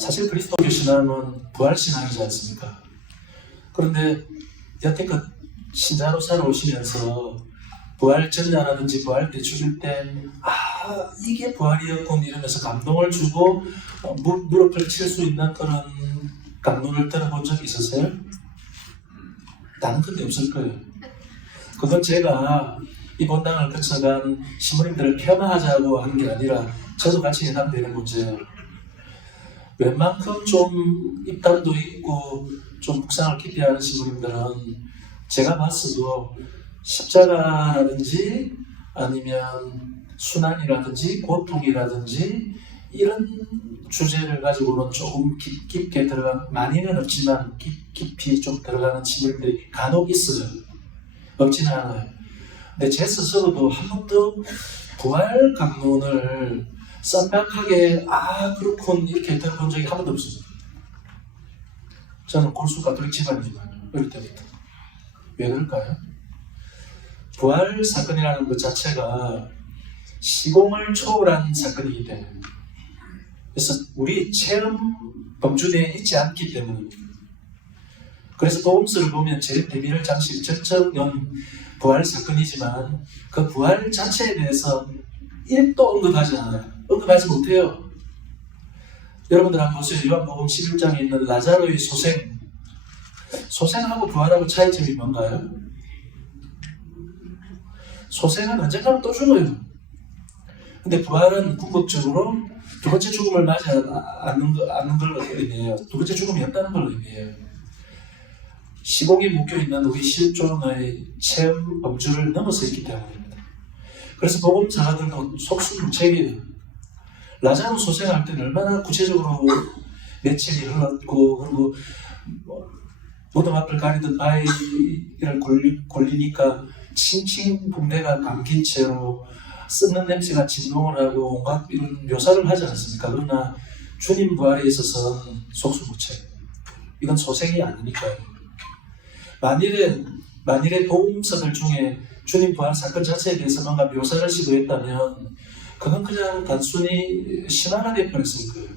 사실 그리스도교 신앙은 부활신앙이지 않습니까? 그런데 여태껏 신자로 살아오시면서 부활 전이라든지 부활 때 죽일 때 이게 부활이었군 이러면서 감동을 주고 무릎을 칠 수 있는 그런 감동을 들어본 적이 있으세요? 나는 그게 없을 거예요. 그건 제가 이 본당을 거쳐간 신부님들을 폄하하자고 하는 게 아니라 저도 같이 해당되는 문제예요. 웬만큼 좀 입담도 있고 좀 묵상을 깊이 하는 신부님들은 제가 봤어도 십자가라든지 아니면 순환이라든지 고통이라든지 이런 주제를 가지고는 조금 깊게 들어간, 많이는 없지만 깊이 좀 들어가는 신부님들이 간혹 있어요. 없지는 않아요. 근데 제 스스로도 한 번도 부활 강론을 쌈박하게 그렇군 이렇게 들어본 적이 한 번도 없어요. 저는 골수 가톨릭 집안이지만 어릴 때부터. 왜 그럴까요? 부활 사건이라는 것 자체가 시공을 초월한 사건이기 때문에, 그래서 우리 체험 범주내에 있지 않기 때문입니다. 그래서 복음서를 보면 재림대미를 장식 절정연 부활 사건이지만 그 부활 자체에 대해서 1도 언급하지 않아요. 언급하지 못해요. 여러분들 한번 보세요. 요한복음 11장에 있는 라자로의 소생. 소생하고 부활하고 차이점이 뭔가요? 소생은 언젠가는 또 죽어요. 근데 부활은 궁극적으로 두 번째 죽음을 맞이 않는 걸 의미해요. 두 번째 죽음이 없다는 걸 의미해요. 시공에 묶여있는 우리 실존의 체험 범주를 넘어서 있기 때문입니다. 그래서 복음 자가들도 속수무책이에요. 라자로 소생할 때는 얼마나 구체적으로 며칠이 흘렀고, 그리고 무덤 앞을 가리던 바위를 골리니까 칭칭 붕대가 감긴 채로 썩는 냄새가 진동을 하고 온갖 이런 묘사를 하지 않습니까? 그러나 주님 부활에 있어서는 속수무책. 이건 소생이 아니니까요. 만일에 복음서들 중에 주님 부활 사건 자체에 대해서 뭔가 묘사를 시도했다면 그건 그냥 단순히 신화가 되어버렸을 거예요.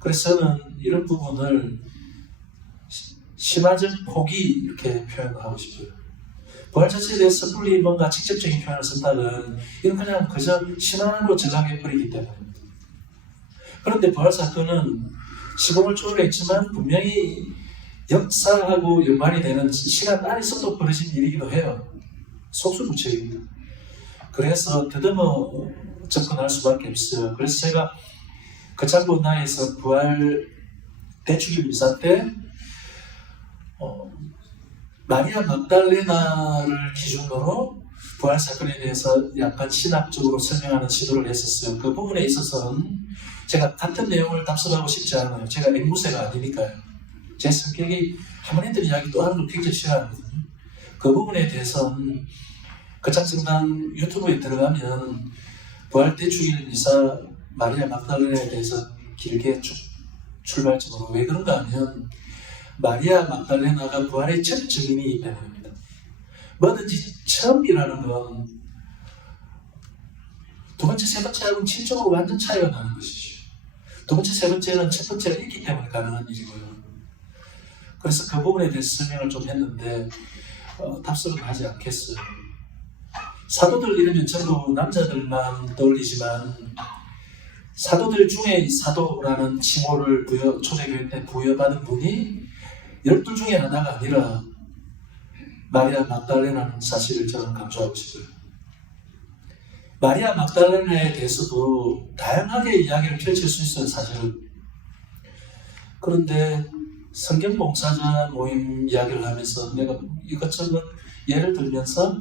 그래서 저는 이런 부분을 신화적 포기 이렇게 표현하고 싶어요. 부활 자체에 대해서 섣불리 뭔가 직접적인 표현을 쓴다면 이건 그냥 그저 신화로 전락해버리기 때문입니다. 그런데 부활 사건은 시공을 초월했지만 분명히 역사하고 연관이 되는 시간 안에서도 벌어진 일이기도 해요. 속수무책입니다. 그래서 더듬어 접근할 수밖에 없어요. 그래서 제가 거창본당에서 부활 대축일 미사 때 마리아 막달레나를 기준으로 부활 사건에 대해서 약간 신학적으로 설명하는 시도를 했었어요. 그 부분에 있어서는 제가 같은 내용을 답습하고 싶지 않아요. 제가 앵무새가 아니니까요. 제 성격이 하모니들 이야기 또 하는 걸 굉장히 싫어하거든요. 그 부분에 대해서는 거창성당 유튜브에 들어가면 부활 대축일 미사 마리아 막달레나에 대해서 길게 출발점으로 왜 그런가 하면 마리아 막달레나가 부활의 첫 증인이기 때문입니다. 뭐든지 처음이라는 건 두 번째, 세 번째하고는 질적으로 완전 차이가 나는 것이죠. 두 번째, 세 번째는 첫 번째가 있기 때문에 가능한 일이고요. 그래서 그 부분에 대해서 설명을 좀 했는데 답습은 하지 않겠어요. 사도들 이러면 전부 남자들만 떠올리지만 사도들 중에 사도라는 칭호를 초대교회 때 부여받은 분이 12 중에 하나가 아니라 마리아 막달레나라는 사실을 저는 강조하고 싶어요. 마리아 막달레나에 대해서도 다양하게 이야기를 펼칠 수 있어요, 사실은. 그런데 성경봉사자 모임 이야기를 하면서 내가 이것저것 예를 들면서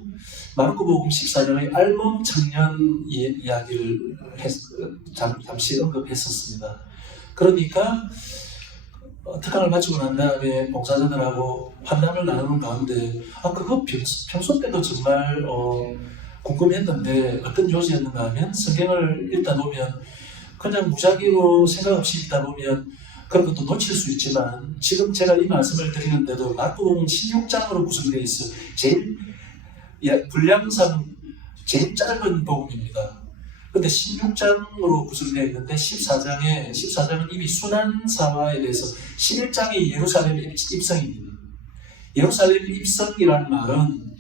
마르코복음 14장의 알몸 청년 이야기를 잠시 언급했었습니다. 그러니까 특강을 마치고 난 다음에 봉사자들하고 환담을 나누는 가운데 그거 평소 때도 정말 궁금했는데 어떤 요지였는가 하면 성경을 읽다 보면 그냥 무작위로 생각 없이 읽다 보면 그런 것도 놓칠 수 있지만 지금 제가 이 말씀을 드리는데도 마태복음 16장으로 구성되어 있어요. 분량상 제일 짧은 복음입니다. 근데 16장으로 구성되어 있는데 14장은 이미 순환사화에 대해서 11장이 예루살렘 입성입니다. 예루살렘 입성이라는 말은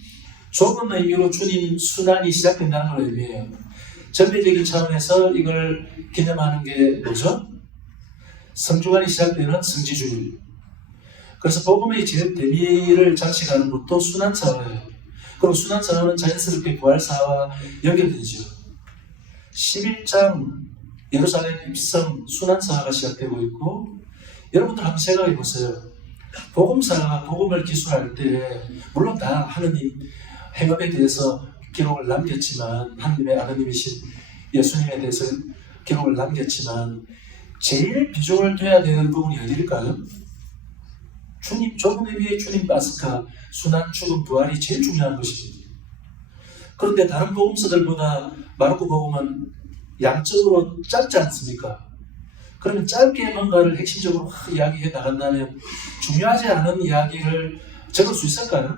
좁은 의미로 주님 순환이 시작된다는 걸 의미해요. 전례적인 차원에서 이걸 기념하는 게 뭐죠? 성주간이 시작되는 성지주일. 그래서 복음의 대미를 장식하는 것도 순환사화예요. 그럼 순환사화는 자연스럽게 부활사화와 연결되죠. 11장 예루살렘 입성 순환사화가 시작되고 있고, 여러분들 한번 생각해 보세요. 복음사가 복음을 기술할 때 물론 다 하느님 행업에 대해서 기록을 남겼지만, 하느님의 아드님이신 예수님에 대해서 기록을 남겼지만 제일 비중을 둬야 되는 부분이 어디일까요? 주님, 좁은 의미의 주님 파스카, 순환, 죽음, 부활이 제일 중요한 것입니다. 그런데 다른 복음서들보다 마르코 복음은 양적으로 짧지 않습니까? 그러면 짧게 뭔가를 핵심적으로 이야기해 나간다면 중요하지 않은 이야기를 적을 수 있을까요?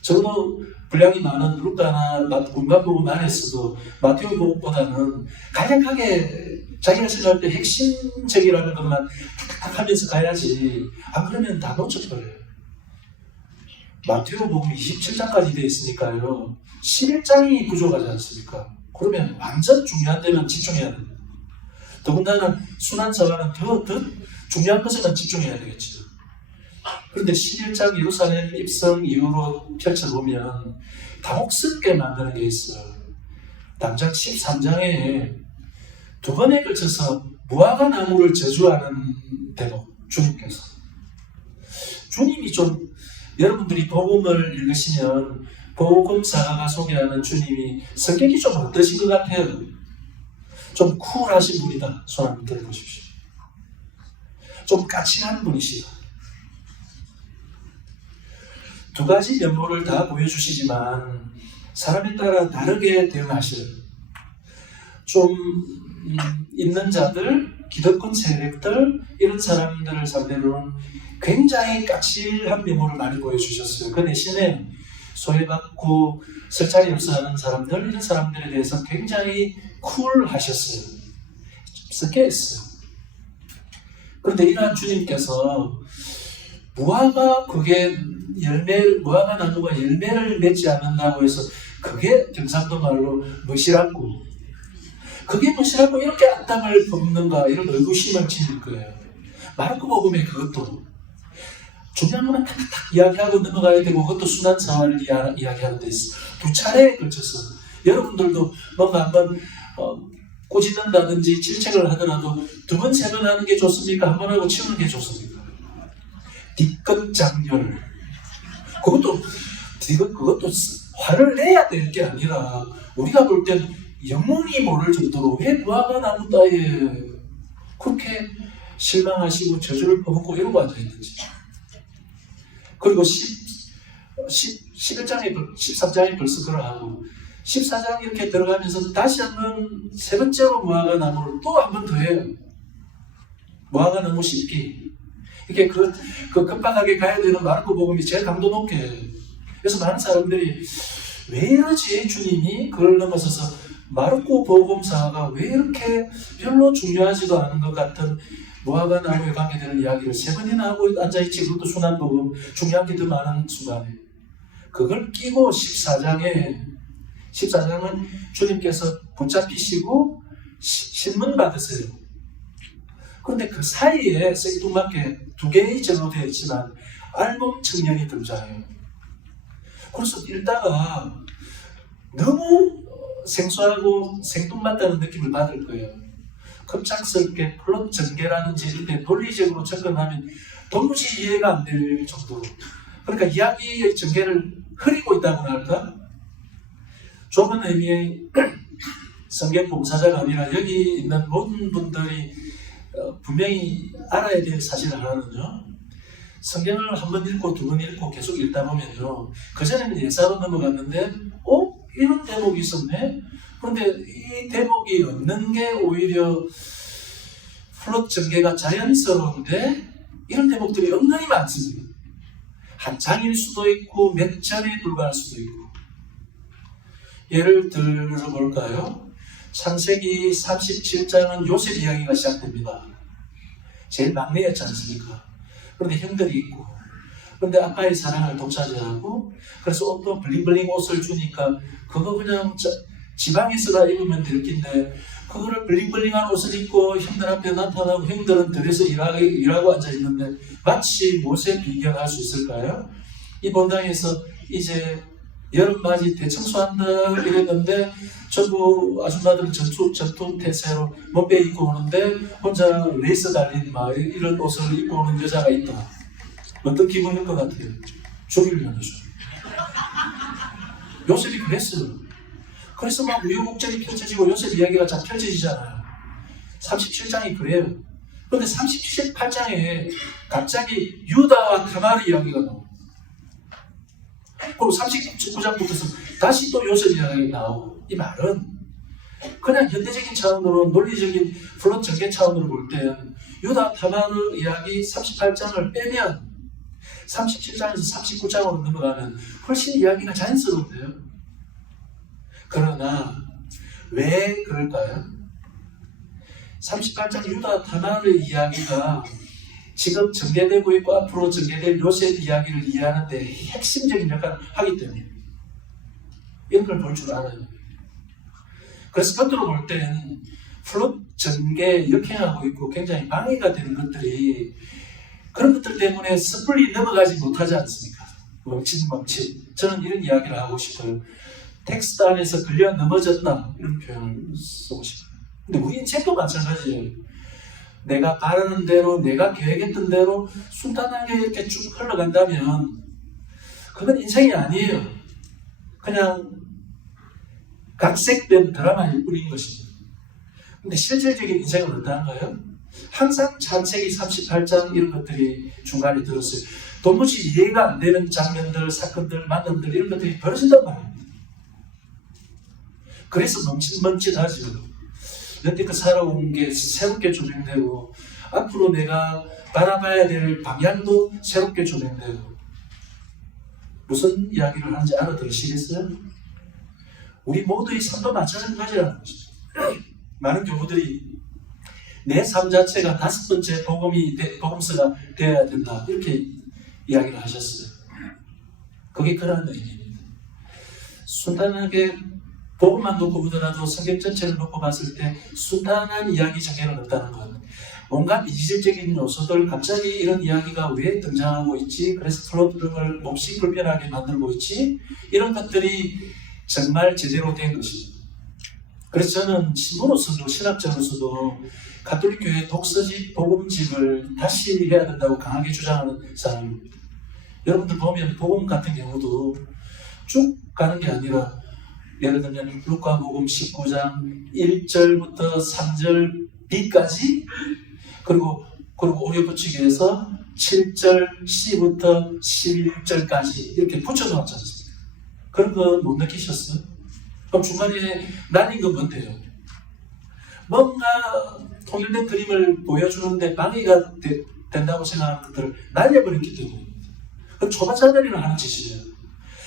적어도 분량이 많은 루카나 공간복음 안에서도 마태오 복음보다는 간략하게 자기가 생각할 때 핵심적이라는 것만 탁탁 하면서 가야지, 안 그러면 다 놓쳐버려요. 마태오 복음 27장까지 되어 있으니까요, 11장이 부족하지 않습니까? 그러면 완전 중요한 데만 집중해야 됩니다. 더군다나 순환사화는 더 중요한 것에만 집중해야 되겠죠. 그런데 11장 예루살렘 입성 이후로 펼쳐보면 당혹스럽게 만드는 게 있어요. 당장 13장에 두 번에 걸쳐서 무화과 나무를 저주하는 대목, 주님이 좀, 여러분들이 복음을 읽으시면 복음사가 소개하는 주님이 성격이 좀 어떠신 것 같아요? 좀 쿨하신 분이다. 손 한번 들어보십시오. 좀 까칠한 분이시다. 두 가지 면모를 다 보여주시지만 사람에 따라 다르게 대응하셔요. 좀 있는 자들, 기득권 세력들, 이런 사람들을 상대로는 굉장히 까칠한 면모를 많이 보여주셨어요. 그 대신에 소외받고 설자리 없어 하는 사람들, 이런 사람들에 대해서 굉장히 쿨하셨어요. 섞여있어요. 그런데 이러한 주님께서 무화과 나무가 열매를 맺지 않는다고 해서 그게 경상도 말로 무시라고, 그게 무시라고 이렇게 악담을 범는가, 이런 의구심을 지닐 거예요. 마르코 복음에 그것도 중요한 것만 탁탁 이야기하고 넘어가야 되고, 그것도 순환사화를 이야기하는 데 있어. 두 차례에 걸쳐서 여러분들도 뭔가 한번 꼬집는다든지 질책을 하더라도 두 번, 세 번 하는 게 좋습니까? 한 번 하고 치우는 게 좋습니까? 뒷끝장렬. 그것도 화를 내야 될 게 아니라 우리가 볼 땐 영문이 모를 정도로 왜 무화과 나무 따위에 그렇게 실망하시고 저주를 퍼붓고 이러고 앉아있는지. 그리고 11장에 13장에 벌써 그러하고 14장 이렇게 들어가면서 다시 한번 세 번째로 무화과 나무를 또 한 번 더 해요. 무화과 나무 심기. 이렇게 급박하게 가야 되는 마르코 복음이 제일 강도 높게 해요. 그래서 많은 사람들이 왜 이러지 주님이 그걸 넘어서서 마르코 복음사가 왜 이렇게 별로 중요하지도 않은 것 같은 무화과 나무에 관계되는 이야기를 세 번이나 하고 앉아있지. 그것도 순환복음, 중요한 게 더 많은 순간에 그걸 끼고 14장은 주님께서 붙잡히시고 신문 받으세요. 그런데 그 사이에 생뚱맞게 두 개의 절로 되어 있지만 알몸 청년이 등장해요. 그래서 읽다가 너무 생소하고 생뚱맞다는 느낌을 받을 거예요. 급작스럽게 플롯 전개라든지 이럴 때 논리적으로 접근하면 도무지 이해가 안 될 정도로, 그러니까 이야기의 전개를 흐리고 있다고 할까? 좁은 의미의 성경 봉사자가 아니라 여기 있는 모든 분들이 분명히 알아야 될 사실 하나는요, 성경을 한 번 읽고 두 번 읽고 계속 읽다 보면요, 그전에는 예사로 넘어갔는데 이런 대목이 있었네? 그런데 이 대목이 없는 게 오히려 플롯 전개가 자연스러운데 이런 대목들이 은근히 많습니다. 한 장일 수도 있고 몇 절에 불과할 수도 있고. 예를 들어볼까요? 창세기 37장은 요셉 이야기가 시작됩니다. 제일 막내였지 않습니까? 그런데 형들이 있고, 그런데 아빠의 사랑을 독차지하고, 그래서 옷도 블링블링 옷을 주니까 그거 그냥 지방에서다 입으면 될 낀데 그거를 블링블링한 옷을 입고 형들 앞에 나타나고 형들은 들에서 일하고 앉아있는데 마치 무엇에 비교할 수 있을까요? 이 본당에서 이제 여름맞이 대청소한다 이랬는데 전부 아줌마들은 전투 태세로 몸빼 입고 오는데 혼자 레이스 달린 막 이런 옷을 입고 오는 여자가 있다. 어떤 기분일 것 같아요? 죽이려면서. 요셉이 그랬어요. 그래서 막 우여곡절이 펼쳐지고 요셉 이야기가 잘 펼쳐지잖아요. 37장이 그래요. 그런데 38장에 갑자기 유다와 타마르 이야기가 나옵니다. 그리고 39장부터서 다시 또 요셉 이야기가 나오고, 이 말은 그냥 현대적인 차원으로 논리적인 플롯 전개 차원으로 볼 때 유다 타마르 이야기 38장을 빼면 37장에서 39장으로 넘어가면 훨씬 이야기가 자연스러운데요. 그러나 왜 그럴까요? 38장 유다 타마르 이야기가 지금 전개되고 있고 앞으로 전개될 요셉 이야기를 이해하는 데 핵심적인 역할을 하기 때문에 이런 걸 볼 줄 알아요. 그래서 겉으로 볼 때는 플롯 전개 역행하고 있고 굉장히 방해가 되는 것들이 그런 것들 때문에 섣불리 넘어가지 못하지 않습니까? 멈칫. 저는 이런 이야기를 하고 싶어요. 텍스트 안에서 걸려 넘어졌다 이런 표현을 쓰고 싶어요. 근데 우리 인생도 마찬가지예요. 내가 바라는 대로 내가 계획했던 대로 순탄하게 이렇게 쭉 흘러간다면 그건 인생이 아니에요. 그냥 각색된 드라마일 뿐인 것입니다. 근데 실질적인 인생은 어떠한가요? 항상 창세기 38장 이런 것들이 중간에 들었어요. 도무지 이해가 안 되는 장면들, 사건들, 만남들 이런 것들이 벌어진단 말입니다. 그래서 멈칫멈칫하죠. 여태껏 살아온 게 새롭게 조명되고 앞으로 내가 바라봐야 될 방향도 새롭게 조명되고 무슨 이야기를 하는지 알아들으시겠어요? 우리 모두의 삶도 마찬가지라는 것이죠. 많은 교우들이 내 삶 자체가 5번째 복음서가 되어야 된다 이렇게 이야기를 하셨어요. 그게 그런 의미입니다. 순탄하게 복음만 놓고 보더라도 성경 전체를 놓고 봤을 때 순탄한 이야기 전개는 없다는 것. 뭔가 이질적인 요소들 갑자기 이런 이야기가 왜 등장하고 있지? 그래서 플롯을 몹시 불편하게 만들고 있지? 이런 것들이 정말 제대로 된 것이죠. 그래서 저는 신부로서도 신학자로서도 가톨릭 교회 독서집 복음집을 다시 해야 된다고 강하게 주장하는 사람입니다. 여러분들 보면 복음 같은 경우도 쭉 가는 게 아니라 예를 들면 루카복음 19장 1절부터 3절 B까지 그리고 오려 붙이기 위해서 7절 C부터 11절까지 이렇게 붙여서 왔지 않습니까? 그런 거 못 느끼셨어요? 그럼 중간에 나뉜 건 뭔데요? 뭔가 통일된 그림을 보여주는데 방해가 된다고 생각하는 것들을 날려버렸기 때문입니다. 그건 초보자들이나 하는 짓이에요.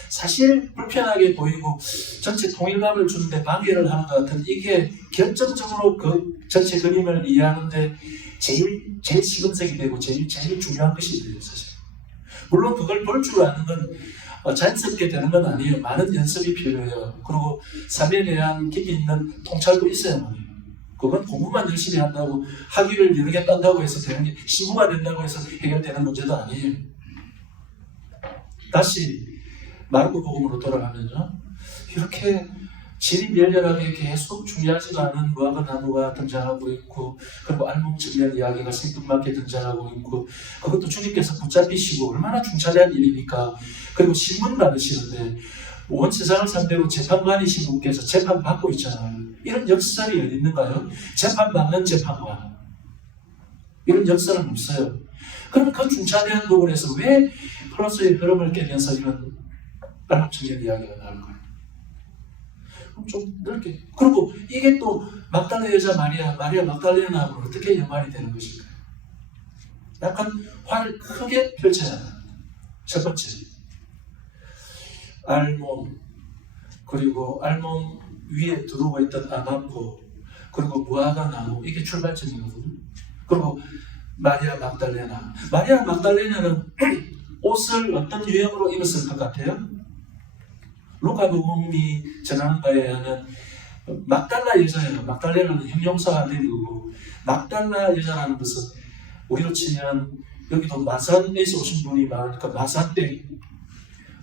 사실 불편하게 보이고 전체 통일감을 주는데 방해를 하는 것 같은 이게 결정적으로 그 전체 그림을 이해하는데 제일 시금석이 되고 제일 중요한 것이 돼요, 사실. 물론 그걸 볼 줄 아는 건 자연스럽게 되는 건 아니에요. 많은 연습이 필요해요. 그리고 삶에 대한 깊이 있는 통찰도 있어야만 해요. 그건 공부만 열심히 한다고 학위를 여러 개 딴다고 해서 되는 게 신부가 된다고 해서 해결되는 문제도 아니에요. 다시 마르코 복음으로 돌아가면요. 이렇게 지리멸렬하게 계속 중요하지도 않은 무화과 나무가 등장하고 있고 그리고 알몸측면 이야기가 생뚱맞게 등장하고 있고 그것도 주님께서 붙잡히시고 얼마나 중차대한 일입니까? 그리고 신문 받으시는데 온 세상을 상대로 재판관이신 분께서 재판받고 있잖아요. 이런 역설이 어디 있는가요? 재판받는 재판관. 이런 역설은 없어요. 그러면 그 중차대한 부분에서 왜 플러스의 흐름을 깨면서 이런 알몸측면 이야기가 나올까요? 좀 넓게. 그리고 이게 또 막달라 여자 마리아 막달레나하고는 어떻게 연관이 되는 것일까요? 약간 화를 크게 펼쳐야 합니다. 첫 번째, 알몸. 그리고 알몸 위에 두르고 있던 아마포, 그리고 무화과 나무, 이게 출발점이거든요. 그리고 마리아 막달레나. 마리아 막달레나는 옷을 어떤 유형으로 입었을 것 같아요? 루카복음이 전하는 바에 의하면 막달라 여자예요. 막달레나는 형용사가 된 거고, 막달라 여자라는 것은 우리로 치면 여기도 마산에서 오신 분이 많으니까 마산댁,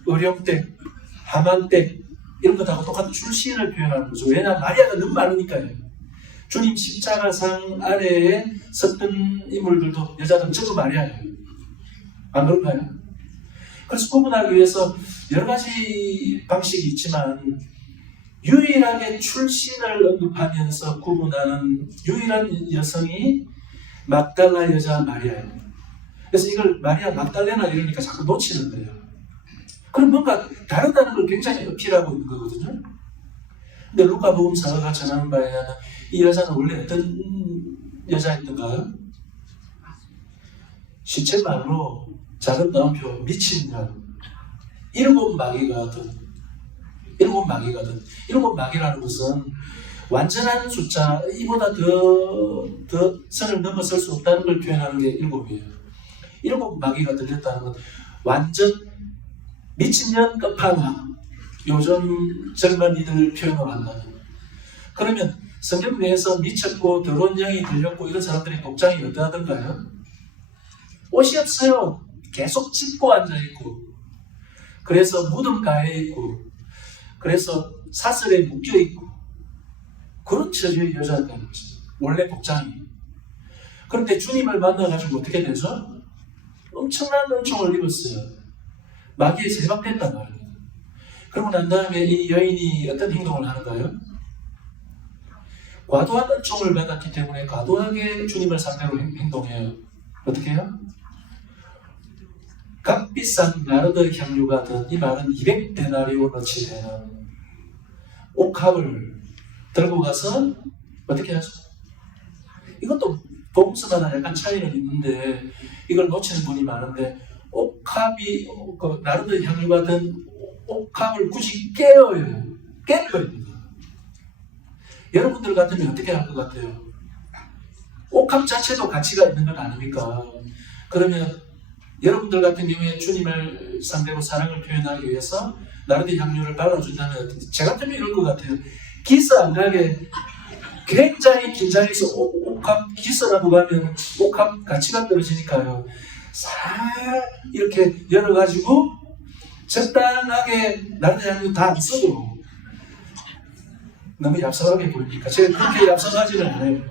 의령댁, 하만댁 이런 것하고 똑같은 출신을 표현하는 거죠. 왜냐하면 마리아가 너무 많으니까요. 주님 십자가상 아래에 섰던 인물들도 여자들은 전부 마리아예요. 안 그런가요? 그래서 구분하기 위해서 여러 가지 방식이 있지만 유일하게 출신을 언급하면서 구분하는 유일한 여성이 막달라 여자 마리아예요. 그래서 이걸 마리아 막달레나 이러니까 자꾸 놓치는 거예요. 그럼 뭔가 다르다는 걸 굉장히 어필하고 있는 거거든요. 근데 루카복음 사가가 전하는 바에 의하면 이 여자는 원래 어떤 여자였던가요? 시쳇말로 작은 따옴표 미친년, 일곱 마귀거든. 일곱 마귀라는 것은 완전한 숫자, 이보다 더 선을 넘어설 수 없다는 걸 표현하는 게 일곱이에요. 일곱 마귀가 들렸다는 건 완전 미친년 끝판왕, 요즘 젊은이들 표현을 한다면. 그러면 성경 내에서 미쳤고 더러운 영이 들렸고 이런 사람들의 복장이 어떠하던가요? 옷이 없어요. 계속 짚고 앉아있고, 그래서 무덤가에 있고, 그래서 사슬에 묶여있고, 그런 처지의 여자였다는 거죠. 원래 복장이. 그런데 주님을 만나가지고 어떻게 되죠? 엄청난 은총을 입었어요. 마귀에 세박됐단 말이에요. 그러고 난 다음에 이 여인이 어떤 행동을 하는가요? 과도한 은총을 받았기 때문에 과도하게 주님을 상대로 행동해요. 어떻게 해요? 값비싼 나르드 향유가 든, 이 말은 200데나리온어치 되는 옥합을 들고 가서 어떻게 하죠? 이것도 복음서마다 약간 차이는 있는데 이걸 놓치는 분이 많은데, 옥합이 나르드 향유가 든 옥합을 굳이 깨어요. 깨버립니다. 여러분들 같으면 어떻게 할 것 같아요? 옥합 자체도 가치가 있는 건 아닙니까? 그러면 여러분들 같은 경우에 주님을 상대로 사랑을 표현하기 위해서 나르드 향유를 발라준다면 제 같으면 이럴 것 같아요. 기스 안 가게 굉장히 긴장해서 옥합 기스라도 가면 옥합 가치가 떨어지니까요. 살 이렇게 열어가지고 적당하게 나르드 향유 다 안 써도 너무 얍삽하게 보입니까? 제가 그렇게 얍삽하지는 않아요.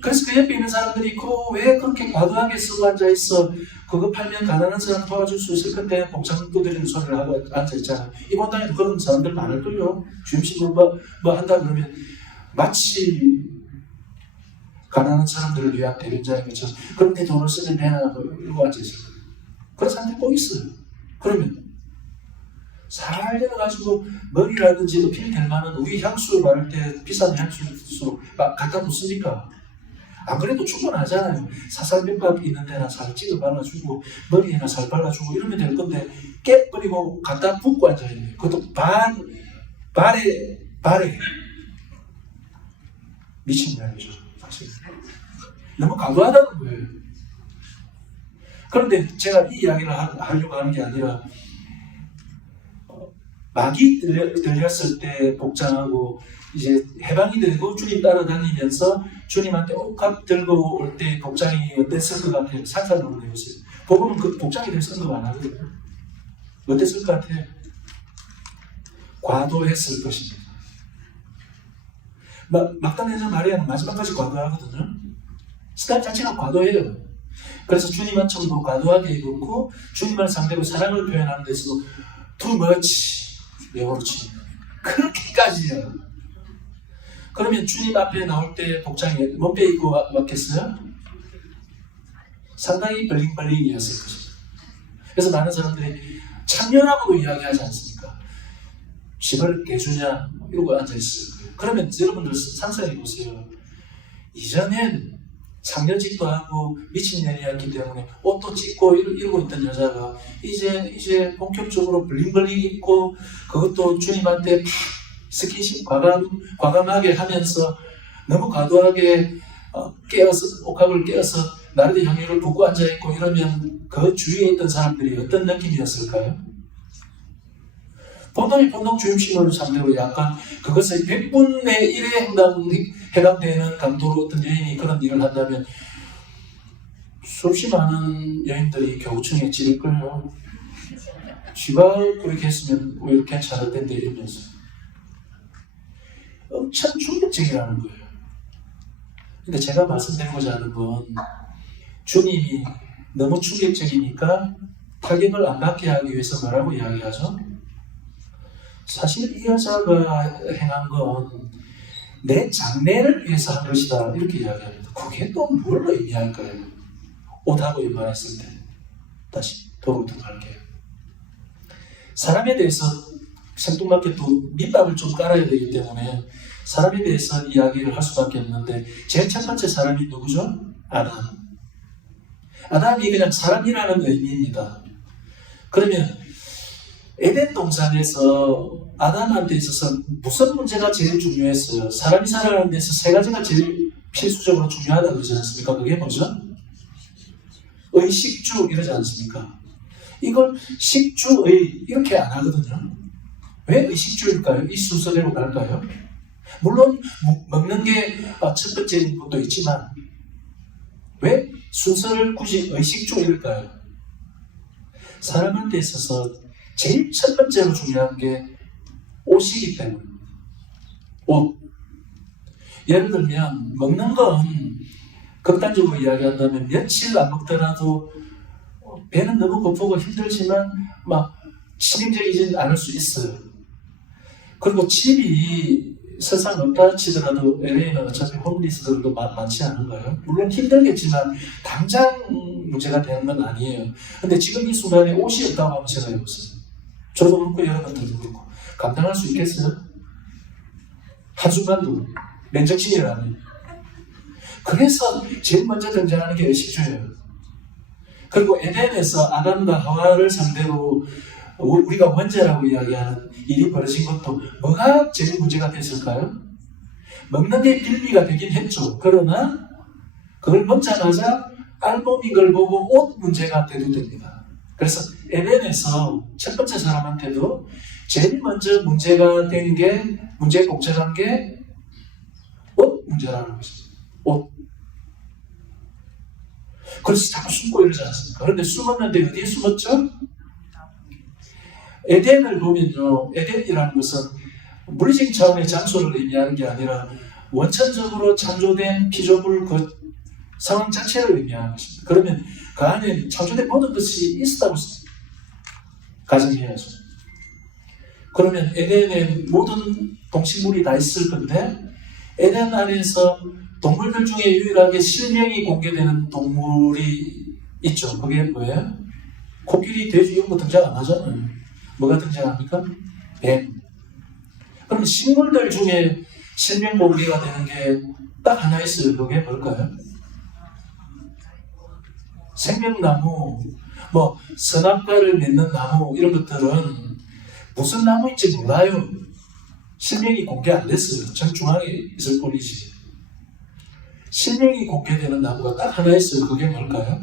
그래서 그 옆에 있는 사람들이 왜 그렇게 과도하게 쓰고 앉아있어? 그거 팔면 가난한 사람 도와줄 수 있을 건데 복장 두드리는 소리를 하고 앉아있잖아. 이번 당에도 그런 사람들 많을걸요. 주임식으로 뭐 한다 그러면 마치 가난한 사람들을 위한 대변자인 것처럼 그렇게 돈을 쓰면 되나 이러고 앉아있어요. 그런 사람들이 꼭 있어요. 그러면 살 열어가지고 머리라든지 어필될 만한 우리 향수 바를 때 비싼 향수 막 갖다 놓습니까? 안 그래도 충분하잖아요. 사살면밥 있는 데나 살 찍어 발라주고 머리에나 살 발라주고 이러면 될 건데 깨버리고 갖다 붓고 앉아있네. 그것도 발에 미친년이죠. 사실 너무 과도하다는 거예요. 그런데 제가 이 이야기를 하려고 하는 게 아니라 마귀 들렸을 때 복장하고 이제 해방이 되고 주님 따라다니면서 주님한테 옥합 들고 올 때 복장이 어땠을 것 같아요? 상상을 해보세요. 복음은 그 복장에 대해서 언급 안 하거든요. 어땠을 것 같아요? 과도했을 것입니다. 막달레나 마리아는 마지막까지 과도하거든요. 스타일 자체가 과도해요. 그래서 주님한 청도 과도하게 입었고 주님을 상대로 사랑을 표현하는 데서도 too much, 영어로 치면 그렇게까지요. 그러면 주님 앞에 나올 때 복장이 뭔데 입고 왔겠어요? 상당히 블링블링이었을 것입니다. 그래서 많은 사람들이 창녀라고도 이야기하지 않습니까? 집을 대주냐 이러고 앉아있어요. 그러면 여러분들 상상해 보세요. 이전엔 창녀짓도 하고 미친년이었기 때문에 옷도 찢고 이러고 있던 여자가 이제 본격적으로 블링블링 입고 그것도 주님한테 팍 스킨십 과감하게 하면서 너무 과도하게 깨어서 옥합을 깨어서 나르디 향유를 붓고 앉아있고 이러면 그 주위에 있던 사람들이 어떤 느낌이었을까요? 보통의 본능 주임신을 상대로 약간 그것의 100분의 1에 해당되는 강도로 어떤 여인이 그런 일을 한다면 수없이 많은 여인들이 교우층에 지를걸요. 쥐가 그렇게 했으면 오히려 괜찮을 텐데 이러면서 엄청 충격적이라는 거예요. 근데 제가 말씀드리고자 하는 건 주님이 너무 충격적이니까 타격을 안 받게 하기 위해서 뭐라고 이야기하죠? 사실 이 여자가 행한 건 내 장래를 위해서 한 것이다 이렇게 이야기합니다. 그게 또 뭘 의미할까요? 옷하고 연관했을 때 다시 도로부터 갈게요. 사람에 대해서 생뚱맞게 또 밑밥을 좀 깔아야 되기 때문에 사람에 대해서 이야기를 할 수밖에 없는데 제일 첫 번째 사람이 누구죠? 아담. 아담이 그냥 사람이라는 의미입니다. 그러면 에덴 동산에서 아담한테 있어서 무슨 문제가 제일 중요했어요? 사람이 살아가는 데서 세 가지가 제일 필수적으로 중요하다고 그러지 않습니까? 그게 뭐죠? 의식주 이러지 않습니까? 이걸 식주의 이렇게 안 하거든요. 왜 의식주일까요? 이 순서대로 갈까요? 물론 먹는 게 첫 번째인 것도 있지만 왜 순서를 굳이 의식주일까요? 사람한테 있어서 제일 첫 번째로 중요한 게 옷이기 때문입니다. 옷. 예를 들면 먹는 건 극단적으로 이야기한다면 며칠 안 먹더라도 배는 너무 고프고 힘들지만 막 치명적이진 않을 수 있어요. 그리고 집이 세상 없다 치더라도 LA는 어차피 홈리스들도 많지 않은가요? 물론 힘들겠지만 당장 문제가 되는 건 아니에요. 근데 지금 이 순간에 옷이 없다고 하면 제가 해보세요. 저도 그렇고 여러분들도 그렇고 감당할 수 있겠어요? 한순간도 맨정신이라면. 그래서 제일 먼저 등장하는 게 의식주예요. 그리고 에덴에서 아담과 하와를 상대로 우리가 원죄라고 이야기하는 일이 벌어진 것도 뭐가 제일 문제가 됐을까요? 먹는 게 빌미가 되긴 했죠. 그러나 그걸 먹자마자 알몸인 걸 보고 옷 문제가 대두됩니다. 그래서 에덴에서 첫 번째 사람한테도 제일 먼저 문제가 된 게, 문제에 복잡한 게 옷 문제라는 것입니다. 옷. 그래서 자꾸 숨고 이러지 않습니까? 그런데 숨었는데 어디에 숨었죠? 에덴을 보면요, 에덴이라는 것은 물리적인 차원의 장소를 의미하는 게 아니라 원천적으로 창조된 피조물 그 상황 자체를 의미하는 것입니다. 그러면 그 안에 창조된 모든 것이 있었다고 가정해야죠. 그러면 에덴에 모든 동식물이 다 있을 건데 에덴 안에서 동물들 중에 유일하게 실명이 공개되는 동물이 있죠. 그게 뭐예요? 코끼리, 돼지 이런 거 등장 안 하잖아요. 뭐가 등장합니까? 뱀. 그럼 식물들 중에 실명 공개가 되는 게 딱 하나 있어요. 그게 뭘까요? 생명나무, 뭐 선악과를 맺는 나무 이런 것들은 무슨 나무인지 몰라요. 실명이 공개 안 됐어요. 정중앙에 있을 뿐이지. 실명이 공개되는 나무가 딱 하나 있어요. 그게 뭘까요?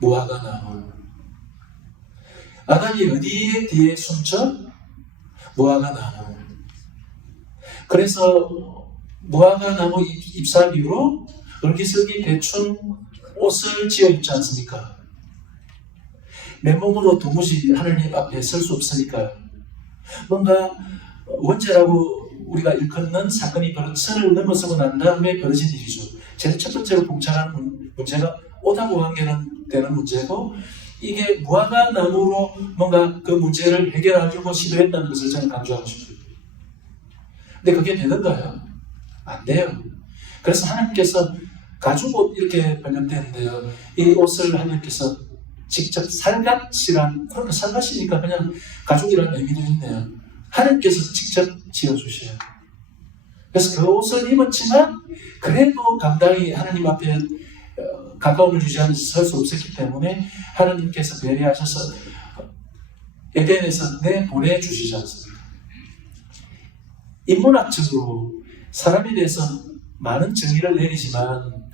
무화과 나무. 아담이 어디에 뒤에 숨죠? 무화과 나무. 그래서 무화과 나무 잎사귀로 얼기설기 대충 옷을 지어 입지 않습니까? 맨몸으로 도무지 하나님 앞에 설 수 없으니까요. 뭔가 원죄라고 우리가 일컫는 사건이 선을 넘어서고 난 다음에 벌어진 일이죠. 제일 첫 번째로 봉착하는 문제가 옷하고 관계되는 문제고, 이게 무화과 나무로 뭔가 그 문제를 해결하려고 시도했다는 것을 저는 강조하고 싶어요. 근데 그게 되는가요? 안 돼요. 그래서 하나님께서 가죽옷 이렇게 번역되는데요. 이 옷을 하나님께서 직접 살갓이란, 그러니까 살갓이니까 그냥 가죽이라는 의미도 있네요. 하나님께서 직접 지어주셔요. 그래서 그 옷을 입었지만 그래도 감당이 하나님 앞에 가까움을 유지하면서 설 수 없었기 때문에 하나님께서 배려하셔서 에덴에서 내보내주시지 않습니까? 인문학적으로 사람에 대해서 많은 정의를 내리지만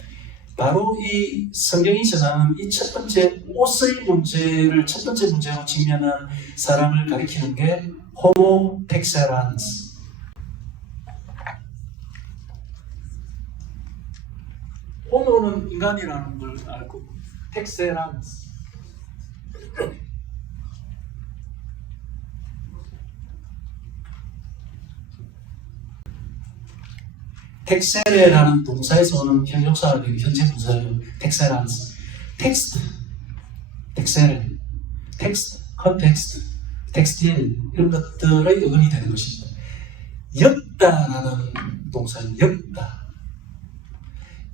바로 이 성경이 전하는 이 첫 번째 옷의 문제를 첫 번째 문제로 직면한 사람을 가리키는 게 호모 텍세란스. 호모는 인간이라는 걸 알고 텍세란스. 텍세레라는 동사에서 오는 형용사가 되고 현재 분사예요. 텍세란스. 텍스트, 텍세레, 텍스트, 컨텍스트, 텍스틸 이런 것들의 어근이 되는 것입니다. 엮다라는 동사는 엮다.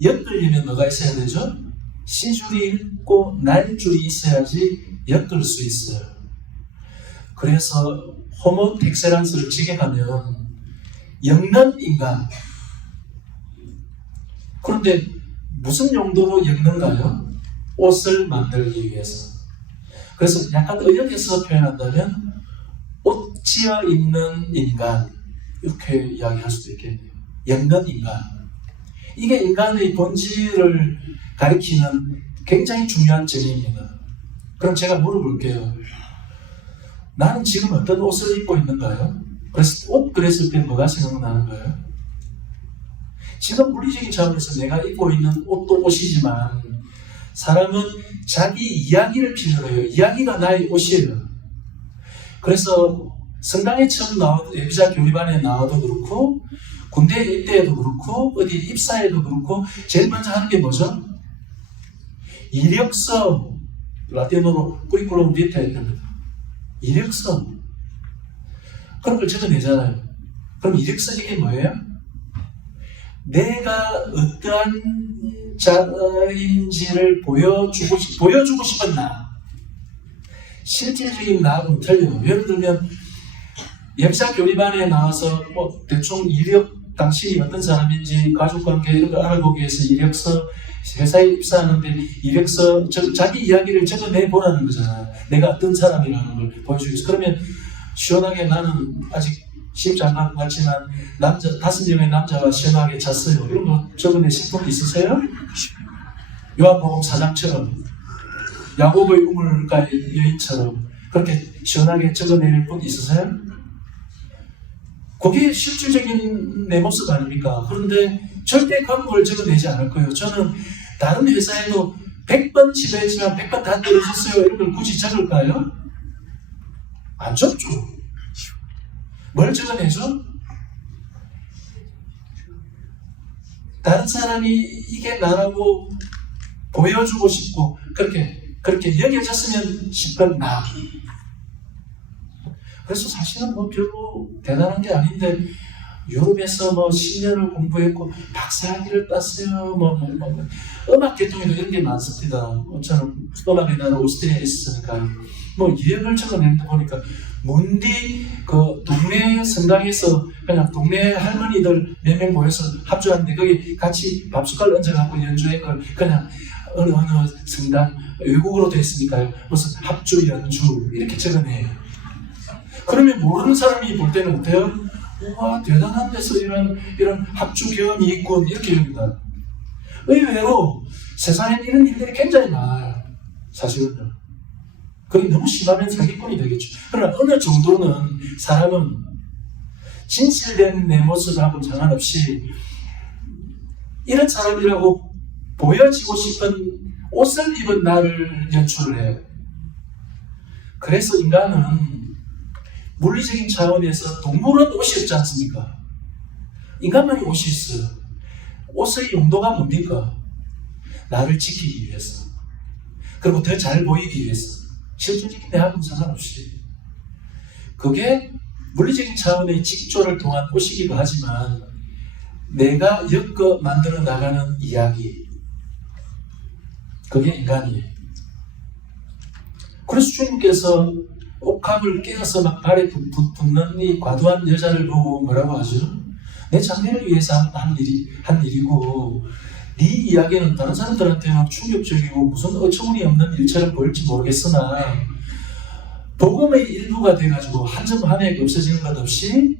엮으려면 뭐가 있어야 되죠? 시줄이 있고 날줄이 있어야지 엮을 수 있어요. 그래서 호모 텍세란스를 직역하면 엮는 인간. 그런데 무슨 용도로 엮는가요? 옷을 만들기 위해서. 그래서 약간 의역해서 표현한다면 옷 지어 입는 인간 이렇게 이야기할 수도 있겠네요. 엮는 인간. 이게 인간의 본질을 가리키는 굉장히 중요한 정의입니다. 그럼 제가 물어볼게요. 나는 지금 어떤 옷을 입고 있는가요? 그래서 옷 그랬을 때 뭐가 생각나는 거예요? 지금 물리적인 차원에서 내가 입고 있는 옷도 옷이지만 사람은 자기 이야기를 필요로 해요. 이야기가 나의 옷이에요. 그래서 성당에 처음 예비자 교리반에 나와도 그렇고 군대 입대에도 그렇고 어디 입사에도 그렇고 제일 먼저 하는 게 뭐죠? 이력서. 라틴어로 꾸리쿨럼 비타에 됩니다. 이력서. 그런 걸 적어내잖아요. 그럼 이력서 이게 뭐예요? 내가 어떠한 자인지를 보여주고 싶은 나. 실질적인 나하고는 틀려요. 예를 들면 예비자 교리반에 나와서 뭐 대충 이력, 당신이 어떤 사람인지 가족관계 이런 거 알아보기 위해서 이력서, 회사에 입사하는데 이력서, 자기 이야기를 적어내보라는 거잖아요. 내가 어떤 사람이라는 걸 보여주기 위해서. 그러면 시원하게 나는 아직 시집도 안 간 것 같지만 남자 5명의 남자가 시원하게 잤어요. 이런 거 적어내실 분 있으세요? 요한복음 4장처럼 야곱의 우물가의 여인처럼 그렇게 시원하게 적어낼 분 있으세요? 그게 실질적인 내 모습 아닙니까? 그런데 절대 그런 걸 적어내지 않을 거예요. 저는 다른 회사에도 100번 지도했지만 100번 다 떨어졌어요. 이런 걸 굳이 적을까요? 안 적죠. 뭘 적어내죠? 다른 사람이 이게 나라고 보여주고 싶고 그렇게 여겨졌으면 싶은 나. 그래서 사실은 뭐 별로 대단한 게 아닌데 유럽에서 뭐 10년을 공부했고 박사학위를 땄어요. 음악 계통에도 이런 게 많습니다. 저는 음악의 나라 오스트리아에 있었으니까 뭐 유형을 적어내는 보니까 문디 그 동네 성당에서 그냥 동네 할머니들 몇 명 모여서 합주하는데 거기 같이 밥숟갈 얹어갖고 연주한 걸 그냥 어느 성당 외국어로 되어 있으니까요. 무슨 합주 연주 이렇게 적어내요. 그러면 모르는 사람이 볼 때는 어때요? 우와 대단한 데서 이런 합주 경험이 있군 이렇게 여깁니다. 의외로 세상에 이런 일들이 굉장히 많아요. 사실은요. 그게 너무 심하면 사기꾼이 되겠죠. 그러나 어느 정도는 사람은 진실된 내 모습하고는 상관없이 이런 사람이라고 보여지고 싶은 옷을 입은 나를 연출을 해요. 그래서 인간은 물리적인 차원에서 동물은 옷이 없지 않습니까? 인간만이 옷이 있어요. 옷의 용도가 뭡니까? 나를 지키기 위해서. 그리고 더 잘 보이기 위해서. 실질적인 내하고는 상관없이. 그게 물리적인 차원의 직조를 통한 옷이기도 하지만 내가 엮어 만들어 나가는 이야기. 그게 인간이에요. 그래서 주님께서 옥합을 깨어서 막 발에 붙는 이 과도한 여자를 보고 뭐라고 하죠? 내 장래를 위해서 한 일이고 네 이야기는 다른 사람들한테는 충격적이고 무슨 어처구니 없는 일처럼 보일지 모르겠으나 복음의 일부가 돼가지고 한 점 한 획 없어지는 것 없이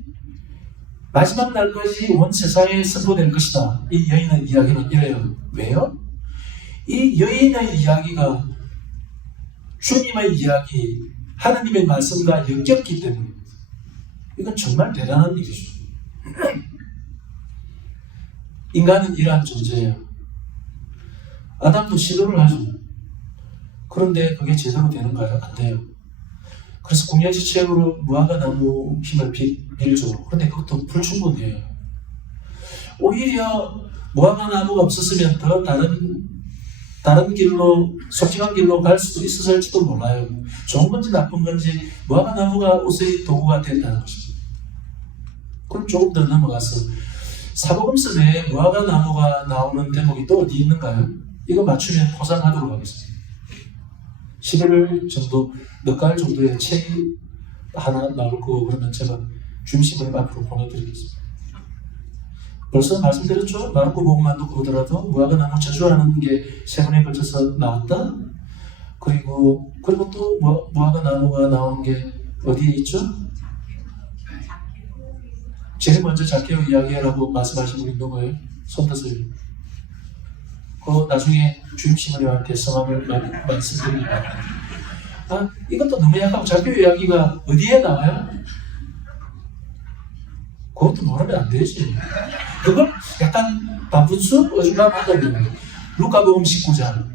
마지막 날까지 온 세상에 선포될 것이다. 이 여인의 이야기는 이래요. 왜요? 이 여인의 이야기가 주님의 이야기, 하느님의 말씀과 엮였기 때문에 이건 정말 대단한 일이죠. 인간은 이러한 존재예요. 아담도 시도를 하죠. 그런데 그게 제대로 되는가요? 안 돼요. 그래서 궁여지책으로 무화과 나무 힘을 빌죠. 그런데 그것도 불충분해요. 오히려 무화과 나무가 없었으면 더 다른 길로, 솔직한 길로 갈 수도 있었을지도 몰라요. 좋은 건지 나쁜 건지 무화과 나무가 옷의 도구가 된다는 것입니다. 그럼 조금 더 넘어가서 사복음서 내에 무화과 나무가 나오는 대목이 또 어디 있는가요? 이거 맞추면 포상하도록 하겠습니다. 11월 정도, 몇 가을 정도의 책이 하나 나올 거고 그러면 제가 주임신부님 앞으로 보내드리겠습니다. 벌써 말씀드렸죠? 마르코 복음만 놓고 보더라도 무화과 나무 저주하는 게 3번에 걸쳐서 나왔다. 그리고 또 무화과 나무가 나온 게 어디에 있죠? 제일 먼저 zakhe오 이야기라고 말씀하신 분이 누구예요? 손 드세요. 나중에 주임신부님한테 성함을 말씀드립니다. 이것도 너무 약하고 zakhe오 이야기가 어디에 나와요? 그것도 모르면 안 되지. 그걸 약간 반분수 어중간하다면 루카복음 19장.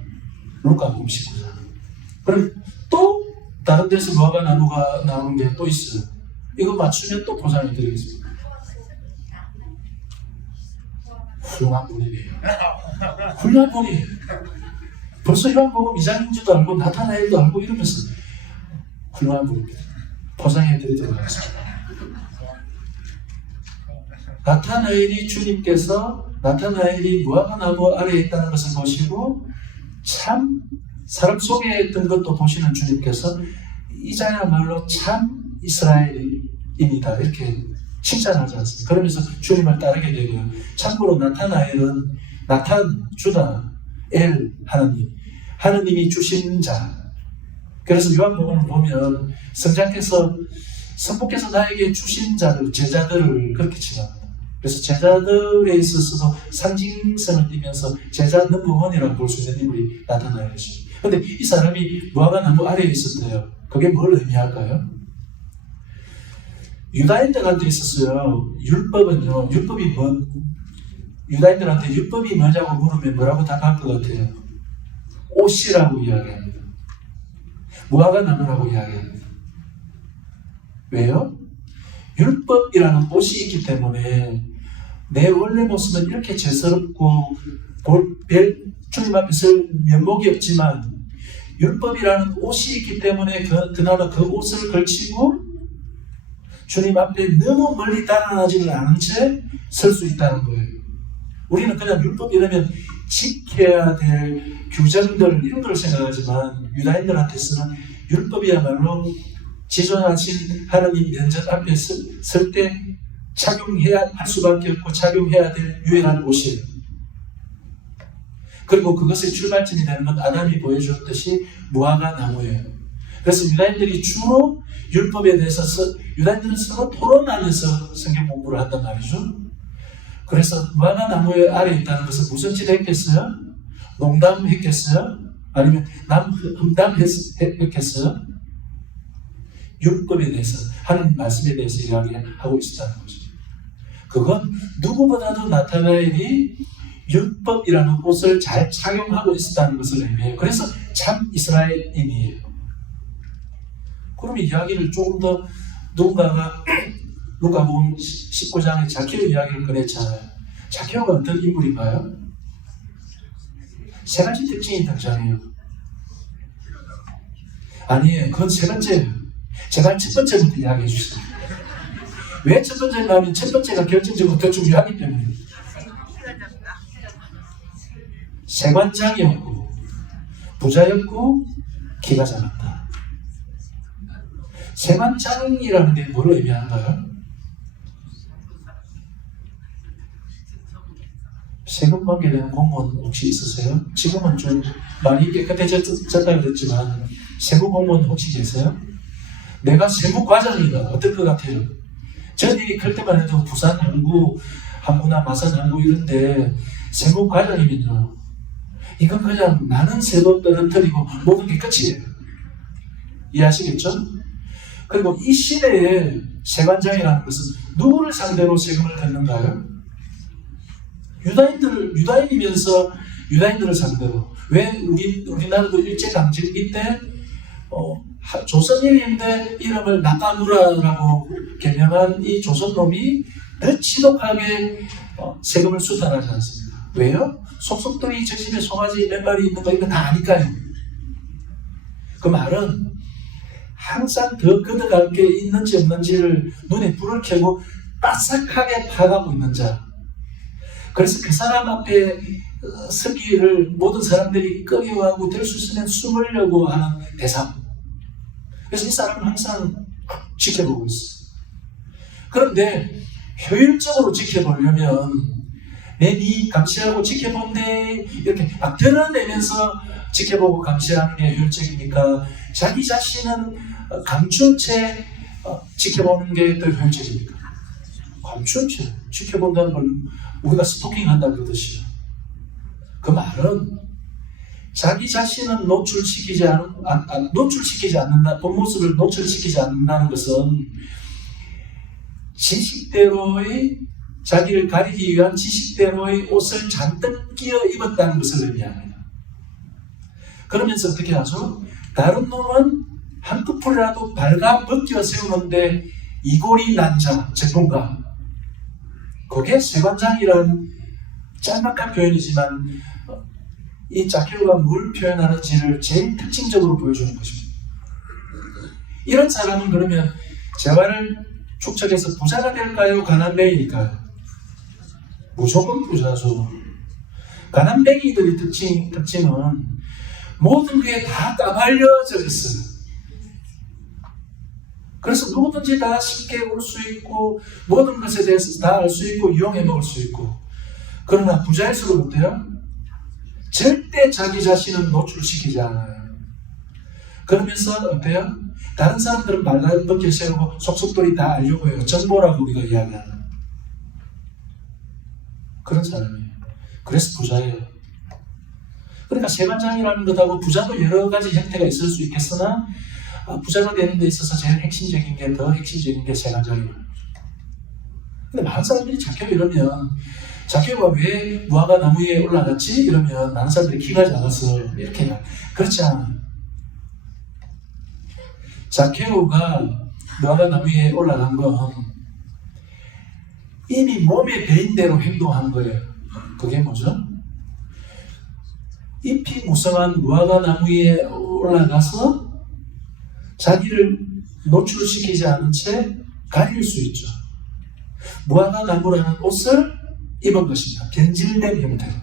그럼 또 다른 데서 무화과 나무가 나오는 게 또 있어요. 이거 맞추면 또 보상해 드리겠습니다. 훌륭한 분이에요. 훌륭한 분이에요. 벌써 요한복음 2장인지도 알고 나타나엘도 알고 이러면서 훌륭한 분입니다. 보상해 드리도록 하겠습니다. 나타나엘이 무화과 나무 아래에 있다는 것을 보시고 참 사람 속에 있던 것도 보시는 주님께서 이자야말로 참 이스라엘입니다. 이렇게 칭찬하지 않습니까? 그러면서 주님을 따르게 되고요. 참고로 나타나엘은 주다, 엘, 하느님이 주신 자. 그래서 요한복음을 보면 성부께서 나에게 주신 자들, 제자들을 그렇게 칭합니다. 그래서 제자들에 있어서도 상징성을 띠면서 제자 넘버원이라고 볼 수 있는 인물이 나타나야죠. 그런데 이 사람이 무화과 나무 아래에 있었대요. 그게 뭘 의미할까요? 유다인들한테 있었어요. 유다인들한테 율법이 뭐냐고 물으면 뭐라고 답할 것 같아요? 옷이라고 이야기합니다. 무화과 나무라고 이야기합니다. 왜요? 율법이라는 옷이 있기 때문에 내 원래 모습은 이렇게 죄스럽고 주님 앞에 설 면목이 없지만 율법이라는 옷이 있기 때문에 그나마 그 옷을 걸치고 주님 앞에 너무 멀리 달아나지는 않은 채 설 수 있다는 거예요. 우리는 그냥 율법 이러면 지켜야 될 규정들 이런 걸 생각하지만 유다인들한테서는 율법이야말로 지존하신 하나님 면전 앞에 설 때 착용해야 할 수밖에 없고 착용해야 될 유일한 옷이에요. 그리고 그것의 출발점이 되는 건 아담이 보여주었듯이 무화과 나무예요. 그래서 유다인들이 주로 율법에 대해서 유다인들은 서로 토론하면서 성경 공부를 한단 말이죠. 그래서 무화과 나무의 아래에 있다는 것은 무슨 짓 했겠어요? 농담했겠어요? 아니면 험담했겠어요? 율법에 대해서 하나님 말씀에 대해서 이야기하고 있었다는 거죠. 그건 누구보다도 나타나엘이 율법이라는 옷을 잘 착용하고 있었다는 것을 의미해요. 그래서 참 이스라엘인이에요. 그럼 이야기를 조금 더 누군가가 루카복음 19장의 zakhe오 이야기를 꺼냈잖아요. zakhe오가 어떤 인물인가요? 3가지 특징이 등장해요. 아니에요. 그건 3번째예요. 제발 첫 번째부터 이야기해 주세요. 왜 첫 번째냐 하면 첫 번째가 결정적으로 더 중요하기 때문입니다. 세관장이었고 부자였고 키가 작았다. 세관장이라는 게 뭘 의미하는가요? 세금 관계되는 공무원 혹시 있으세요? 지금은 좀 많이 깨끗해졌다 그랬지만 세무 공무원 혹시 계세요? 내가 세무과장이다. 어떨 것 같아요? 저들이 클 때만 해도 부산 항구나 마산 항구 이런데 세무 과장이면요, 이건 그냥 나는 세금 떨어뜨리고 모든 게 끝이에요. 이해하시겠죠? 그리고 이 시대에 세관장이라는 것은 누구를 상대로 세금을 걷는가요? 유다인이면서 유다인들을 상대로. 왜 우리나라도 일제강점기 때 조선인인데 이름을 나카무라라고 개명한 이 조선놈이 더 지독하게 세금을 수탈하지 않습니다. 왜요? 속속들이 저 집에 송아지 몇 마리 있는 거 이거 다 아니까요. 그 말은 항상 더 걷어갈 게 있는지 없는지를 눈에 불을 켜고 빠삭하게 파가고 있는 자. 그래서 그 사람 앞에 서기를 모든 사람들이 꺼려하고 될 수 있으면 숨으려고 하는 대상. 그래서 이 사람은 항상 지켜보고 있어. 그런데 효율적으로 지켜보려면 네 감시하고 지켜본대 이렇게 막 드러내면서 지켜보고 감시하는 게 효율적이니까 자기 자신은 감춘 채 지켜보는 게 더 효율적입니까? 감춘 채 지켜본다는 걸 우리가 스토킹한다 그러듯이, 그 말은 자기 자신은 노출시키지 않는다, 본 모습을 노출시키지 않는다는 것은 지식대로의, 자기를 가리기 위한 지식대로의 옷을 잔뜩 끼어 입었다는 것을 의미합니다. 그러면서 어떻게 하죠? 다른 놈은 한꺼풀이라도 발가 벗겨 세우는데 이골이 난 자, 전문가. 그게 세관장이라는 짤막한 표현이지만 이 자케오가 뭘 표현하는지를 제일 특징적으로 보여주는 것입니다. 이런 사람은 그러면 재화를 축적해서 부자가 될까요? 가난뱅이일까요? 무조건 부자죠. 가난뱅이들의 특징은 모든 게 다 까발려져 있어요. 그래서 누구든지 다 쉽게 올 수 있고 모든 것에 대해서 다 알 수 있고 이용해 먹을 수 있고, 그러나 부자일수록 어때요? 절대 자기 자신은 노출시키지 않아요. 그러면서 어때요? 다른 사람들은 말을 벗겨 세우고 속속들이 다 알려고 해요. 정보라고 우리가 이야기하는 그런 사람이에요. 그래서 부자예요. 그러니까 세관장이라는 것하고 부자도 여러 가지 형태가 있을 수 있겠으나 부자가 되는 데 있어서 제일 핵심적인 게 세관장이에요. 근데 많은 사람들이 자케오 이러면 자케오가 왜 무화과 나무 위에 올라갔지? 이러면 많은 사람들이 키가 작아서 이렇게 해요. 그렇지 않아요. 자케오가 무화과 나무 위에 올라간 건 이미 몸에 배인 대로 행동한 거예요. 그게 뭐죠? 잎이 무성한 무화과 나무 위에 올라가서 자기를 노출시키지 않은 채 가릴 수 있죠. 무화과 나무라는 옷을 입은 것입니다. 변질된 형태로.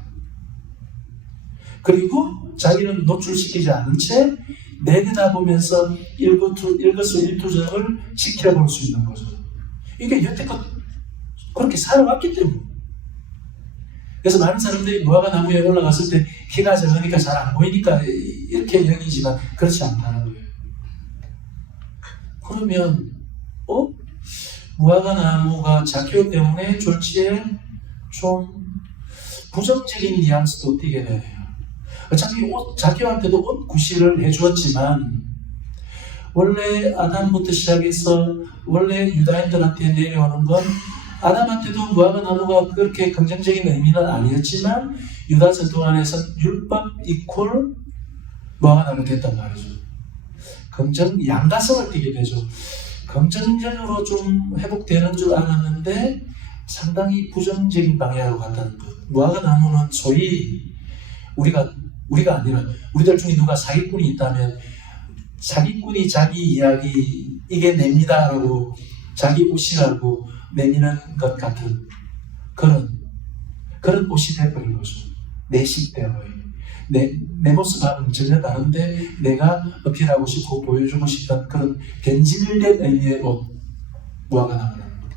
그리고 자기는 노출시키지 않은 채 내려다보면서 일거수일투족을 지켜볼 수 있는 거죠. 이게 여태껏 그렇게 살아왔기 때문에. 그래서 많은 사람들이 무화과 나무에 올라갔을 때 키가 작으니까 잘 안 보이니까 이렇게 여기지만 그렇지 않다는 거예요. 그러면 무화과 나무가 자케오 때문에 졸지에 좀 부정적인 뉘앙스도 띠게 되네요. 어차피 자케오한테도 옷 구실을 해주었지만 원래 아담부터 시작해서 원래 유다인들한테 내려오는 건 아담한테도 무화과 나무가 그렇게 긍정적인 의미는 아니었지만 유다 전통 안에서는 율법 이퀄 무화과 나무가 됐단 말이죠. 양가성을 띠게 되죠. 긍정적으로 좀 회복되는 줄 알았는데 상당히 부정적인 방향으로 간다는 것. 무화과 나무는 소위 우리가 아니라 우리들 중에 누가 사기꾼이 있다면 사기꾼이 자기 이야기 이게 냅니다라고 자기 옷이라고 내미는 것 같은 그런 옷이 돼버린 거죠. 내 식대로의 내 모습하고는 전혀 다른데 내가 어필하고 싶고 보여주고 싶던 그런 변질된 의미의 옷, 무화과 나무라는 거.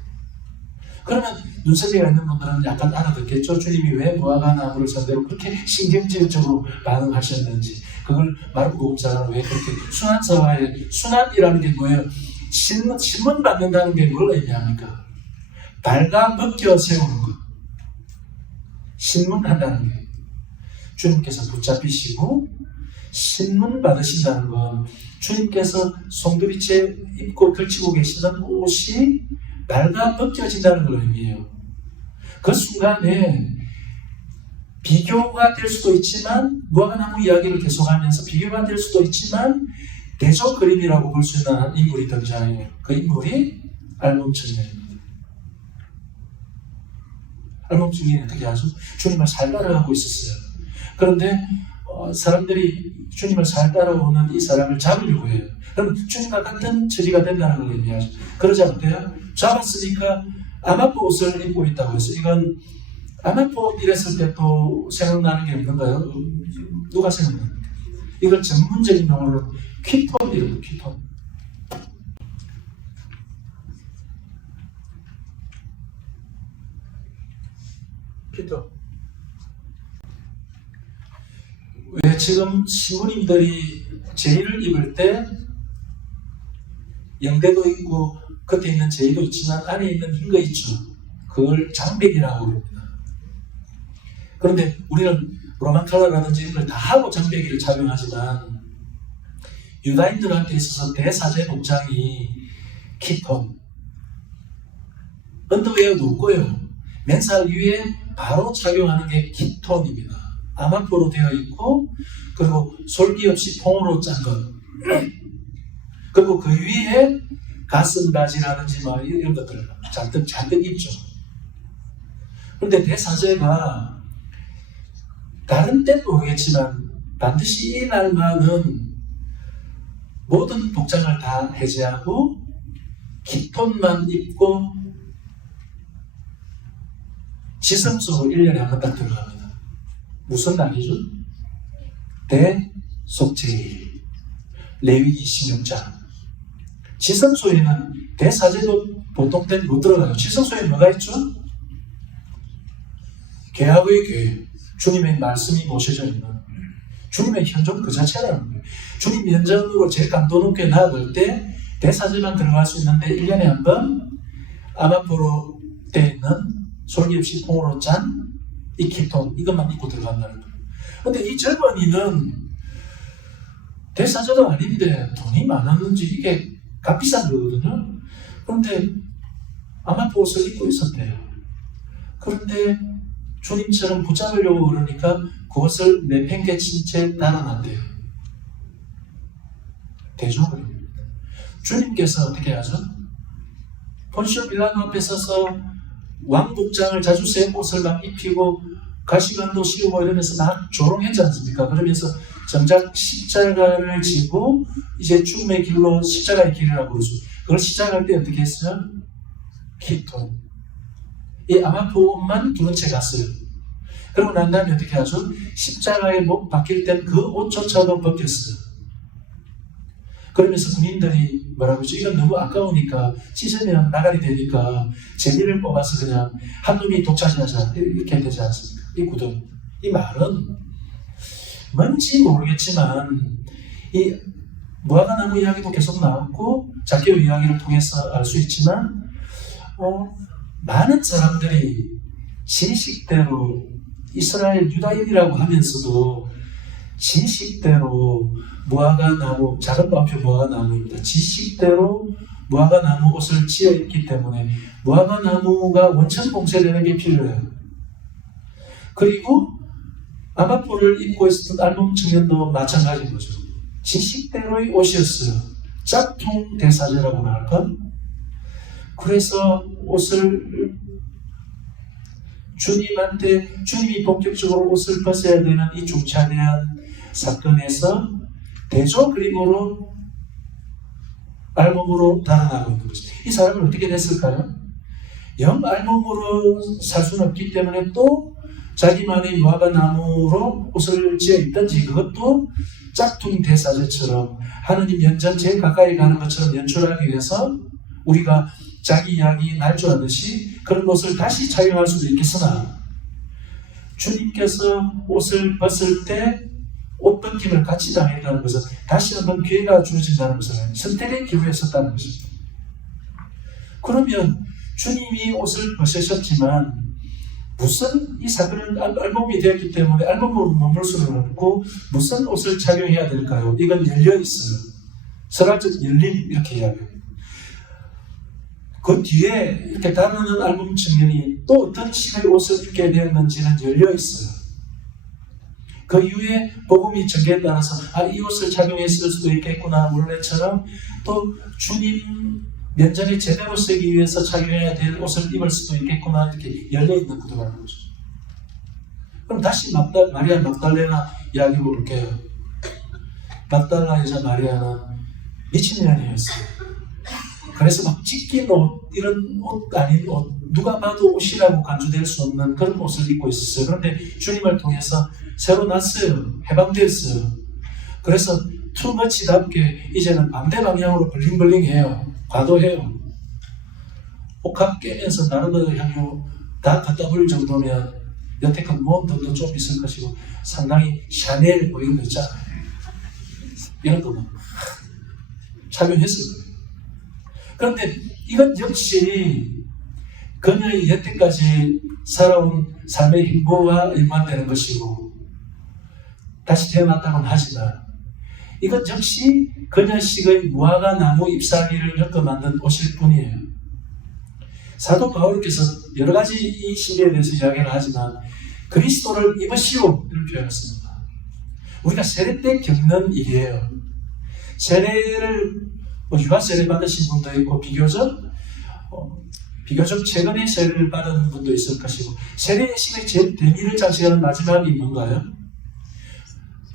그러면 눈썰미가 있는 분들은 약간 알아듣겠죠. 주님이 왜 무화과 나무를 상대로 그렇게 신경질적으로 반응하셨는지, 그걸 마르코 복음사는 왜 그렇게 순환사와의 순환이라는 게 뭐예요? 신문 받는다는 게 뭘 의미합니까? 발가 벗겨 세우는 것, 신문한다는 게 주님께서 붙잡히시고 신문 받으신다는 건 주님께서 송두리째 입고 걸치고 계시던 옷이 발가 벗겨진다는 걸 의미해요. 그 순간에 비교가 될 수도 있지만, 무화과나무 이야기를 계속하면서 비교가 될 수도 있지만 대조 그림이라고 볼 수 있는 한 인물이 등장해요. 그 인물이 알몸청년입니다. 알몸청년이 어떻게 하죠? 주님을 잘 따라가고 있었어요. 그런데 사람들이 주님을 잘 따라오는 이 사람을 잡으려고 해요. 그럼 주님과 같은 처지가 된다는 걸 의미하죠. 그러지 않대요? 잡았으니까 아마포 옷을 입고 있다고 해서, 이건 아마포 이랬을 때 또 생각나는 게 없는가요? 누가 생각납니까? 이걸 전문적인 용어로 퀴톤이라고, 퀴톤. 퀴톤. 왜 지금 신부님들이 제의를 입을 때 영대도 있고 겉에 있는 제의도 있지만 안에 있는 흰 거 있죠. 그걸 장백이라고 합니다. 그런데 우리는 로만 컬러라든지 이런 걸 다 하고 장백이를 착용하지만 유다인들한테 있어서 대사제 복장이 키톤, 언더웨어도 없고요. 맨살 위에 바로 착용하는 게 키톤입니다. 아마포로 되어 있고, 그리고 솔기 없이 통으로 짠 것, 그리고 그 위에 가슴바지라든지 뭐 이런 것들 잔뜩 입죠. 그런데 대사제가 다른 때는 모르겠지만 반드시 이 날만은 모든 복장을 다 해제하고 깃톤만 입고 지성소로 1년에 한 번 딱 들어갑니다. 무슨 날이죠? 대속제일, 레위기 16장. 지성소에는 대사제도 보통 때는 못 들어가요. 지성소에 뭐가 있죠? 개학의 교회, 주님의 말씀이 모셔져 있는 주님의 현존 그 자체라는 거예요. 주님 현존으로 제일 강도 높게 나아갈 때 대사제만 들어갈 수 있는데 1년에 한 번 아마포로 되어 있는 솔기 없이 통으로 짠 이 키톤, 이것만 입고 들어간다는 거예요. 근데 이 젊은이는 대사제도 아닌데 돈이 많았는지 이게 값비싼 거거든요. 그런데 아마포 옷을 입고 있었대요. 그런데 주님처럼 붙잡으려고 그러니까 그것을 내팽개친 채 달아난대요. 대조그림입니다. 주님께서 어떻게 하죠? 본시오 빌라도 앞에 서서 왕복장을 자주 새 옷을 막 입히고 가시관도 씌우고 이러면서 막 조롱했지 않습니까? 그러면서 정작 십자가를 지고 이제 죽음의 길로 십자가의 길이라고 그러죠. 그걸 시작할 때 어떻게 했어요? 키톤. 이 아마포 옷만 두른 채 갔어요. 그러고 난 다음에 어떻게 하죠? 십자가에 목 박힐 땐 그 옷조차도 벗겼어요. 그러면서 군인들이 뭐라고 하죠? 이건 너무 아까우니까 찢으면 나가리 되니까 제비를 뽑아서 그냥 한 놈이 독차지하자 이렇게 되지 않습니까? 이 구덩이. 이 말은 뭔지 모르겠지만 이 무화과나무 이야기도 계속 나왔고 zak개오 이야기를 통해서 알 수 있지만 많은 사람들이 지식대로 이스라엘 유다인이라고 하면서도 지식대로 무화과나무, 작은 마음표 무화과나무입니다. 지식대로 무화과나무 옷을 지어 입기 때문에 무화과나무가 원천 봉쇄되는 게 필요해요. 그리고 아마포를 입고 있었던 알몸 청년도 마찬가지인 거죠. 지식대로의 옷이었어요. 짝퉁 대사제라고 할까? 그래서 옷을 주님한테, 주님이 본격적으로 옷을 벗어야 되는 이 중차대한 사건에서 대조 그림으로 알몸으로 달아나고 있는 거죠. 이 사람은 어떻게 됐을까요? 영 알몸으로 살 수는 없기 때문에 또 자기만의 무화과나무로 옷을 지어 입든지 그것도 짝퉁 대사제처럼 하느님 연전 제일 가까이 가는 것처럼 연출하기 위해서 우리가 자기 이야기 날조하듯이 그런 옷을 다시 착용할 수도 있겠으나 주님께서 옷을 벗을 때 옷 벗김을 같이 당했다는 것은 다시 한번 기회가 주어진다는 것을 선택의 기회에 섰다는 것입니다. 그러면 주님이 옷을 벗으셨지만 무슨 이 사건은 알몸이 되었기 때문에 알몸으로 머물 수는 없고 무슨 옷을 착용해야 될까요? 이건 열려 있어요. 설화적 열림 이렇게 이야기해요. 그 뒤에 이렇게 다루는 알몸 측면이 또 어떤 식의 옷을 입게 되었는지는 열려 있어요. 그 이후에 복음이 전개에 따라서 이 옷을 착용했을 수도 있겠구나 원래처럼 또 주님 면전에 제대로 서기 위해서 착용해야 될 옷을 입을 수도 있겠구나 이렇게 열려있는 구도가 나는 거죠. 그럼 다시 마리아 막달레나 이야기 볼게요. 막달라 여자 마리아는 미친년이었어요. 그래서 막 찢긴 옷, 이런 옷 아닌 옷, 누가 봐도 옷이라고 간주될 수 없는 그런 옷을 입고 있었어요. 그런데 주님을 통해서 새로 났어요. 해방됐어요. 그래서 투머치답게 이제는 반대 방향으로 블링블링해요. 과도해요. 옷값 깨면서 나르드 향유 다 갖다 버릴 정도면 여태껏 모은 돈도 좀 있을 것이고 상당히 샤넬 뭐 이런 거 있잖아요. 이런 거 뭐 착용했을 거예요. 그런데 이건 역시 그녀의 여태까지 살아온 삶의 행보와 일관되는 것이고 다시 태어났다고는 하지만 이건 역시 그녀식의 무화과 나무 잎사귀를 엮어 만든 옷일 뿐이에요. 사도 바울께서 여러 가지 이 신비에 대해서 이야기를 하지만 그리스도를 입으시오 이런 표현을 씁니다. 우리가 세례 때 겪는 일이에요. 세례를 유아 세례 받으신 분도 있고 비교적 최근에 세례를 받은 분도 있을 것이고 세례의 신의 제일 대미를 장식하는 마지막이 뭔가요?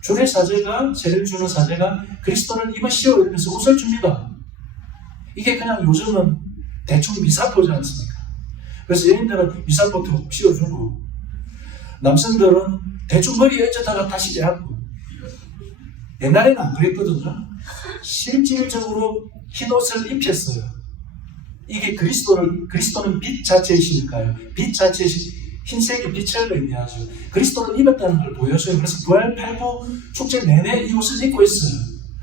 주의 사제가 세례를 주는 사제가 그리스도를 입으시오 이러면서 옷을 줍니다. 이게 그냥 요즘은 대충 미사포지 않습니까? 그래서 여인들은 미사포 툭 씌워주고 남성들은 대충 머리에 얹었다가 다시 빼앗고 옛날에는 안 그랬거든요. 실질적으로 흰 옷을 입혔어요. 이게 그리스도는 빛 자체이시니까요. 빛 자체이시 흰색이 빛을 의미하죠. 그리스도를 입었다는 걸 보여줘요. 그래서 부활 팔부 축제 내내 이 옷을 입고 있어요.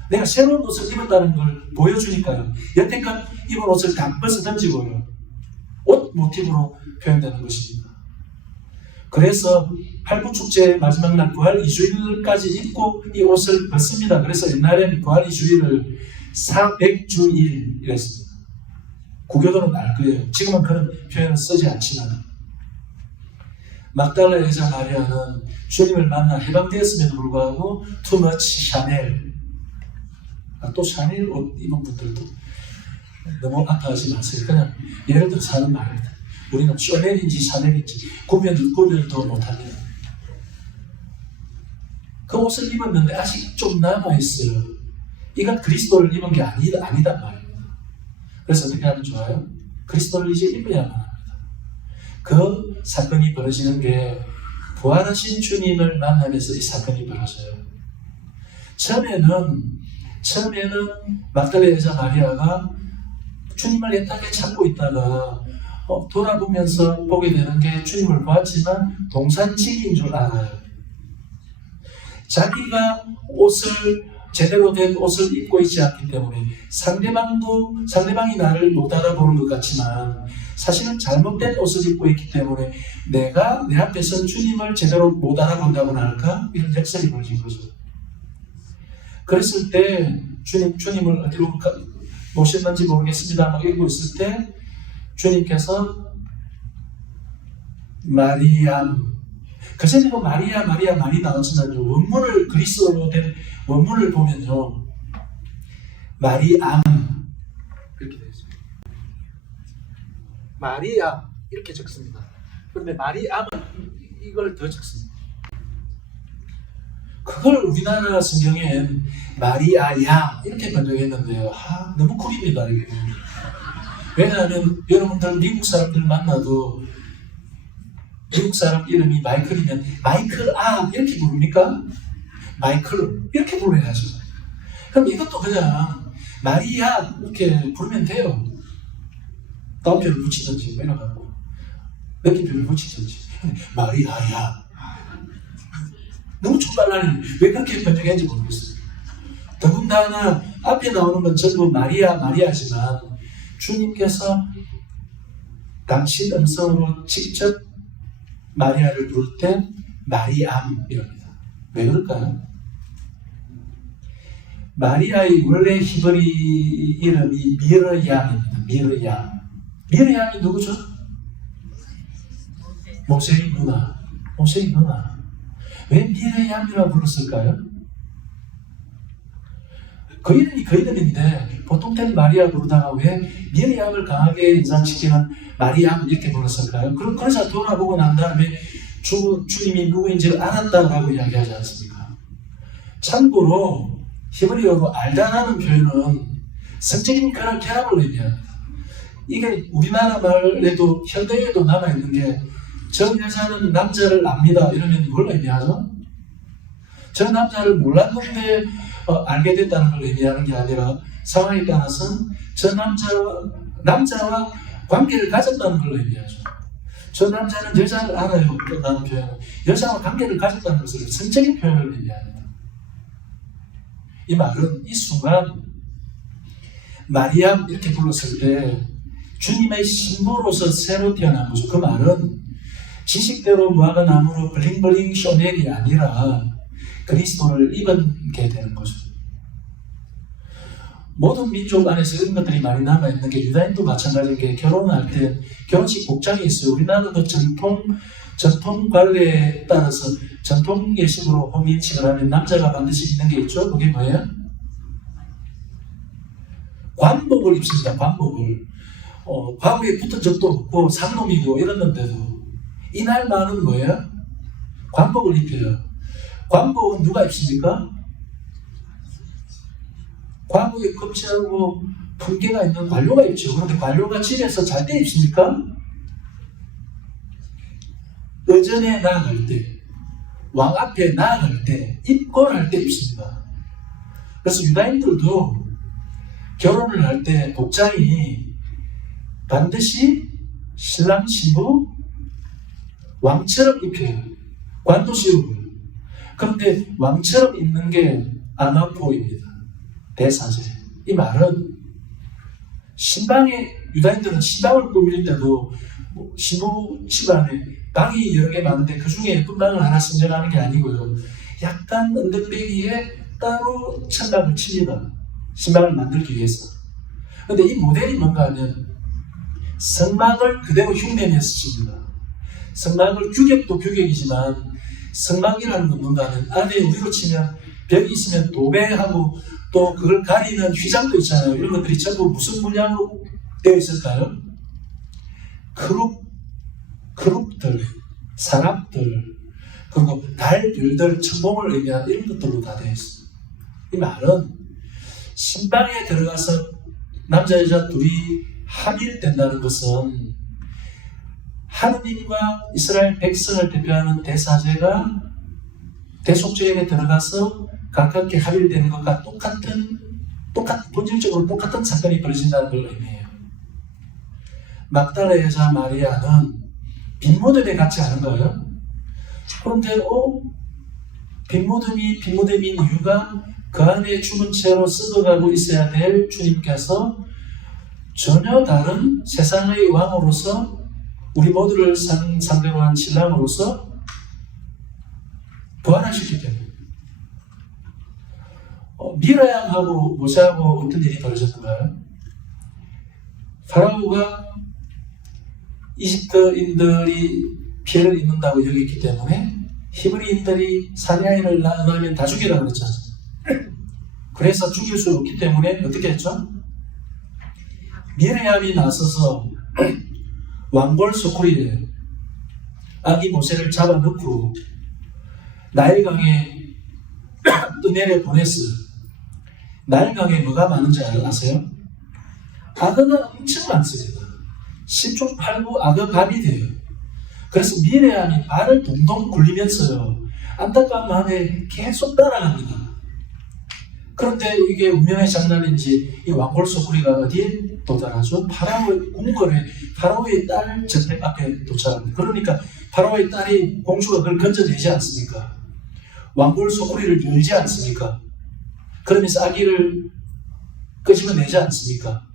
내가 새로운 옷을 입었다는 걸 보여주니까요. 여태껏 입은 옷을 다 벗어 던지고요. 옷 모티브로 표현되는 것입니다. 그래서 팔부 축제 마지막 날 부활 2주일까지 입고 이 옷을 벗습니다. 그래서 옛날에는 부활 2주일을 400주일 이랬습니다. 구교도는 알 거예요. 지금은 그런 표현을 쓰지 않지만 막달라 여자 마리아는 주님을 만나 해방되었음에도 불구하고 투머치 샤넬 또 샤넬 옷 입은 분들도 너무 아파하지 마세요. 그냥 예를 들어서 하는 말입니다. 우리는 샤넬인지 샤넬인지 구별도 못합니다. 그 옷을 입었는데 아직 좀 남아있어요. 이건 그리스도를 입은 게 아니단 말입니다. 그래서 어떻게 하면 좋아요? 그리스도를 이제 입어야만 합니다. 그 사건이 벌어지는 게 부활하신 주님을 만나면서 이 사건이 벌어져요. 처음에는 막달라 여자 마리아가 주님을 애타게 찾고 있다가 돌아보면서 보게 되는 게 주님을 보았지만 동산지기인 줄 알아요. 자기가 제대로 된 옷을 입고 있지 않기 때문에 상대방이 나를 못 알아보는 것 같지만 사실은 잘못된 옷을 입고 있기 때문에 내가 내 앞에서 주님을 제대로 못 알아본다고나 할까? 이런 역설이 벌어진 거죠. 그랬을 때 주님을 어디로 모셨는지 모르겠습니다만 읽고 있을 때 주님께서 마리암 그전에 마리아 많이 나왔지만요. 원문을 그리스어로 된 원문을 보면요. 마리암 이렇게 되어 있습니다. 마리아 이렇게 적습니다. 그런데 마리암은 이걸 더 적습니다. 그걸 우리나라 성경엔 마리아야 이렇게 번역했는데요. 너무 구립니다. 이게. 왜냐하면 여러분들 미국 사람들 만나도 미국 사람 이름이 마이클이면 마이클 이렇게 부릅니까? 마이클 이렇게 불러야죠. 그럼 이것도 그냥 마리아 이렇게 부르면 돼요. 다음표를 붙이든지 이래갖고 느낌표를 붙이든지 마리아야 너무 촌발라니 왜 그렇게 번역했는지 모르겠어요. 더군다나 앞에 나오는 건 전부 마리아지만 주님께서 당신 음성으로 직접 마리아를 부를 때 마리암 이럽니다. 왜 그럴까요? 마리아의 원래 히브리 이름이 미르얌입니다. 미르얌. 미르얌이 누구죠? 모세의 누나. 모세의 누나. 왜 미르얌이라고 불렀을까요? 그 이름이 그 이름인데 보통 때는 마리아 부르다가 왜 미르얌을 강하게 인상시키는 마리암 이렇게 불렀을까요? 그래서 돌아보고 난 다음에 주님이 누구인지를 알았다라고 이야기하지 않습니까? 참고로 히브리어로 알다라는 표현은 성적인 그런 결합을 의미합니다. 이게 우리나라 말에도 현대에도 남아있는 게 저 여자는 남자를 압니다 이러면 뭘 의미하죠? 저 남자를 몰랐는데 알게 됐다는 걸 의미하는 게 아니라 상황에 따라서는 저 남자와 관계를 가졌다는 걸 의미하죠. 저 남자는 여자를 알아요 라는 표현은 여자와 관계를 가졌다는 것을 성적인 표현을 의미합니다. 이 말은 이 순간 마리암 이렇게 불렀을 때 주님의 신부로서 새로 태어난 거죠. 그 말은 지식대로 무화과 나무로 블링블링 쇼넬이 아니라 그리스도를 입게 되는 거죠. 모든 민족 안에서 이런 것들이 많이 남아있는 게 유다인도 마찬가지인 게 결혼할 때 결혼식 복장이 있어요. 우리나라도 전통 관례에 따라서 전통 예식으로 혼인식을 하면 남자가 반드시 입는 게 있죠. 그게 뭐예요? 관복을 입습니다. 관복을. 과거에 붙은 적도 없고 상놈이고 이랬는데도 이날만은 뭐예요? 관복을 입혀요. 관복은 누가 입습니까? 과거에 검찰하고 품계가 있는 관료가 입죠. 그런데 관료가 집에서 잘 때 입습니까? 의전에 나아갈 때, 왕 앞에 나아갈 때, 입고할 때 입습니다. 그래서 유다인들도 결혼을 할 때 복장이 반드시 신랑 신부 왕처럼 입혀요. 관도 씌우고. 그런데 왕처럼 입는 게 아나포입니다. 대사제. 이 말은 유다인들은 신방을 꾸밀 때도 신부 집안에 방이 여러 개 많은데 그 중에 예쁜 방을 하나 선정하는 게 아니고요. 약간 언덕배기에 따로 천막을 칩니다. 신방을 만들기 위해서. 그런데 이 모델이 뭔가 하면 성막을 그대로 흉내내서 칩니다. 성막을 규격도 규격이지만 성막이라는 건 뭔가 하면 안에 우리로 치면 벽이 있으면 도배하고 또 그걸 가리는 휘장도 있잖아요. 이런 것들이 전부 무슨 문양으로 되어 있을까요? 그룹들, 사람들, 그리고 달, 별들, 천공을 의미하는 이런 것들로 다 되어 있어요. 이 말은 신방에 들어가서 남자, 여자 둘이 합일된다는 것은 하느님과 이스라엘 백성을 대표하는 대사제가 대속죄에 들어가서 가깝게 합일되는 것과 본질적으로 똑같은 사건이 벌어진다는 걸 의미해요. 막달라 여자 마리아는 빈무덤에 같지 않은 거예요. 그런데 빈무덤인 이유가 그 안에 죽은 채로 썩어가고 있어야 될 주님께서 전혀 다른 세상의 왕으로서 우리 모두를 상대로 한 신랑으로서 부활하셨기 때문에 미라양하고 모세하고 어떤 일이 벌어졌는가요? 파라오가 이집트인들이 피해를 입는다고 여겼기 때문에 히브리인들이 사내아이를 낳으면 다 죽이라고 그랬잖아요. 그래서 죽일 수 없기 때문에 어떻게 했죠? 미르얌이 나서서 왕골 소쿠리에 아기 모세를 잡아넣고 나일강에 떠내려 보냈어요. 나일강에 뭐가 많은지 아세요? 악어가 엄청 많습니다. 10중 8구 악어갑이 돼요. 그래서 미레암이 발을 동동 굴리면서요, 안타까운 마음에 계속 따라갑니다. 그런데 이게 운명의 장난인지 이 왕골 소쿠리가 어디에 도달하죠? 파라오의 궁궐에 파라오의 딸 저택 앞에 도착합니다. 그러니까 파라오의 딸이 공주가 그걸 건져내지 않습니까? 왕골 소쿠리를 열지 않습니까? 그러면서 아기를 끄집어내지 않습니까?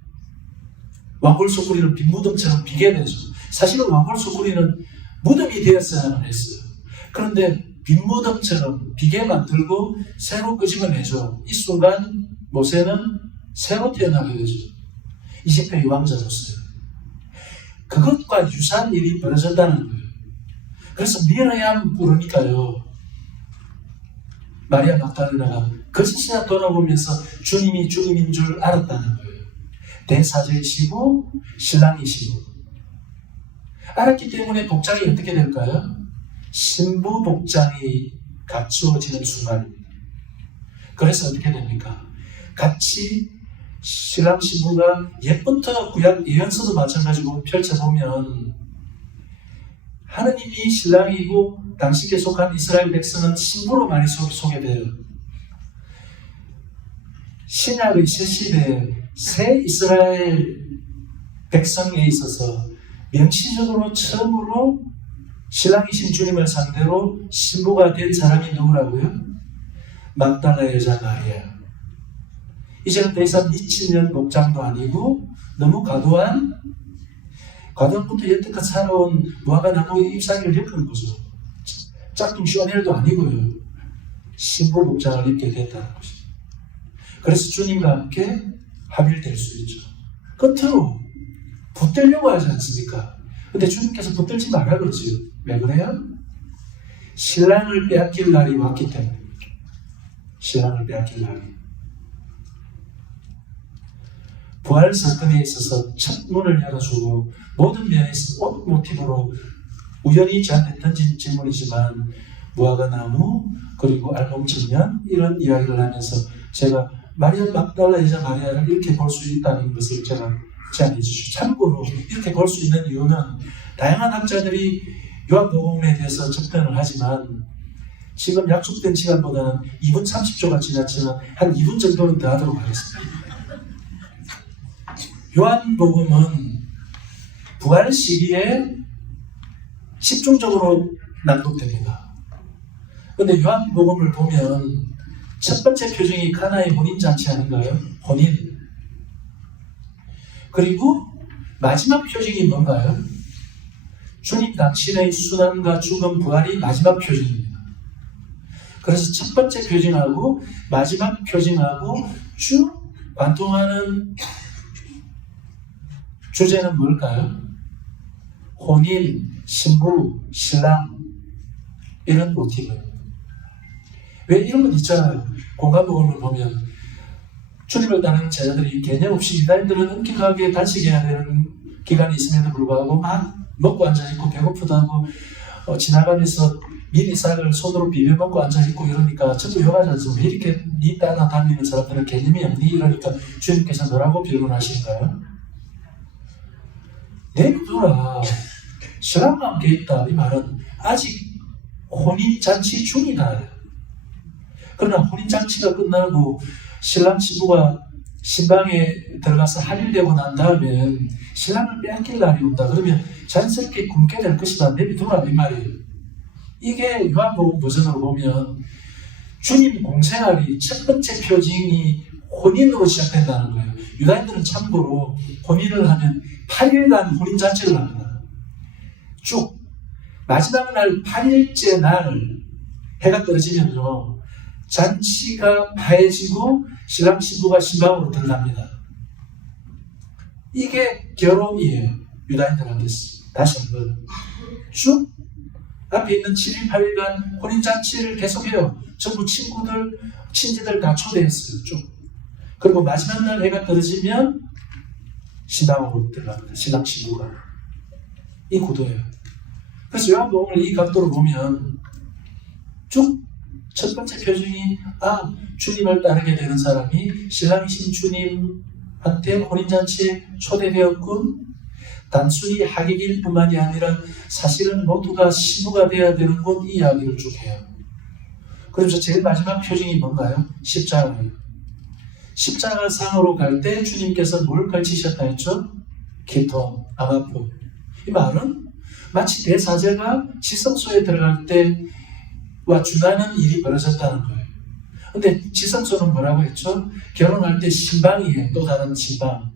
왕골 소쿠리를 빈무덤처럼 비게 되죠. 사실은 왕골 소쿠리는 무덤이 되었어야만 했어요. 그런데 빈무덤처럼 비게 만들고 새로 끄집어내죠. 이 순간 모세는 새로 태어나게 되죠. 이집트의 왕자로서요. 그것과 유사한 일이 벌어졌다는 거예요. 그래서 미리암 부르니까요, 마리아 막달레나가 거짓이나 돌아보면서 주님이 주님인 줄 알았다는 거예요. 대사제이시고 신랑이시고. 알았기 때문에 복장이 어떻게 될까요? 신부 복장이 갖추어지는 순간입니다. 그래서 어떻게 됩니까? 같이 신랑 신부가 옛부터 구약 예언서도 마찬가지고 펼쳐보면 하느님이 신랑이고 당시에 속한 이스라엘 백성은 신부로 많이 소개돼요. 신약의 새 시대에 새 이스라엘 백성에 있어서 명시적으로 처음으로 신랑이신 주님을 상대로 신부가 된 사람이 누구라고요? 막달라 여자 마리아. 이제는 더 이상 미친년 복장도 아니고 너무 과도한부터 여태껏 살아온 무화과 나무의 잎사귀를 엮은 거죠. 짝퉁 쇼넬도 아니고요. 신부 복장을 입게 됐다는 것이죠. 그래서 주님과 함께 합일될 수 있죠. 겉으로 붙들려고 하지 않습니까? 근데 주님께서 붙들지 말라 그러지요. 왜 그래요? 신랑을 빼앗길 날이 왔기 때문입니다. 신랑을 빼앗길 날이. 부활 사건에 있어서 첫 문을 열어주고 모든 면에서 옷 모티브로 우연히 저한테 던진 질문이지만 무화과 나무 그리고 알몸청년 이런 이야기를 하면서 제가 마리아 막달라 여자 마리아를 이렇게 볼 수 있다는 것을 제가 제안해 주시죠. 참고로 이렇게 볼 수 있는 이유는 다양한 학자들이 요한복음에 대해서 접근을 하지만 지금 약속된 시간보다는 2분 30초가 지났지만 한 2분 정도는 더 하도록 하겠습니다. 요한복음은 부활 시기에 집중적으로 낭독됩니다. 그런데 요한복음을 보면 첫 번째 표징이 가나의 혼인잔치 아닌가요? 혼인. 그리고 마지막 표징이 뭔가요? 주님 당신의 순환과 죽음, 부활이 마지막 표징입니다. 그래서 첫 번째 표징하고 마지막 표징하고 쭉 관통하는 주제는 뭘까요? 혼인, 신부, 신랑 이런 모티브. 왜 이런 건 있잖아요. 공간복음을 보면 주님을 따르는 제자들이 개념 없이 유다인들은 엄격하게 단식해야 되는 기간이 있음에도 불구하고 막 먹고 앉아있고 배고프다고 지나가면서 미리 쌀을 손으로 비벼 먹고 앉아있고 이러니까 전부 욕하지 않습니까? 왜 이렇게 니 따라다니는 사람들은 개념이 없니? 이러니까 주님께서 뭐라고 질문하시는가요? 내비두라. 신랑과 함께 있다. 이 말은 아직 혼인잔치 중이다. 그러나 혼인잔치가 끝나고 신랑 신부가 신방에 들어가서 할일되고 난 다음에 신랑을 빼앗길 날이 온다. 그러면 자연스럽게 굶게 될 것이다. 내비두라. 이 말이에요. 이게 요한복음 버전으로 보면 주님 공생활이 첫 번째 표징이 혼인으로 시작된다는 거예요. 유다인들은 참고로 혼인을 하면 8일간 혼인잔치를 합니다. 쭉 마지막 날 8일째 날 해가 떨어지면요 잔치가 파해지고 신랑 신부가 신방으로 들어갑니다. 이게 결혼이에요. 유다인들한테서. 다시 한번 쭉 앞에 있는 7일 8일간 혼인잔치를 계속해요. 전부 친구들 친지들 다 초대했어요. 쭉. 그리고 마지막 날 해가 떨어지면 신방으로 들어갑니다. 신랑 신부가. 이 구도예요. 그래서 요한복음을 이 각도로 보면 쭉 첫 번째 표징이 주님을 따르게 되는 사람이 신랑이신 주님한테 혼인잔치에 초대되었군. 단순히 하객일 뿐만이 아니라 사실은 모두가 신부가 되어야 되는군. 이 이야기를 쭉 해요. 그래서 제일 마지막 표징이 뭔가요? 십자가예요. 십자가상으로 갈 때 주님께서 뭘 걸치셨다 했죠? 기통, 아마포. 이 말은 마치 대사제가 지성소에 들어갈 때와 준하는 일이 벌어졌다는 거예요. 근데 지성소는 뭐라고 했죠? 결혼할 때 신방이에요. 또 다른 신방.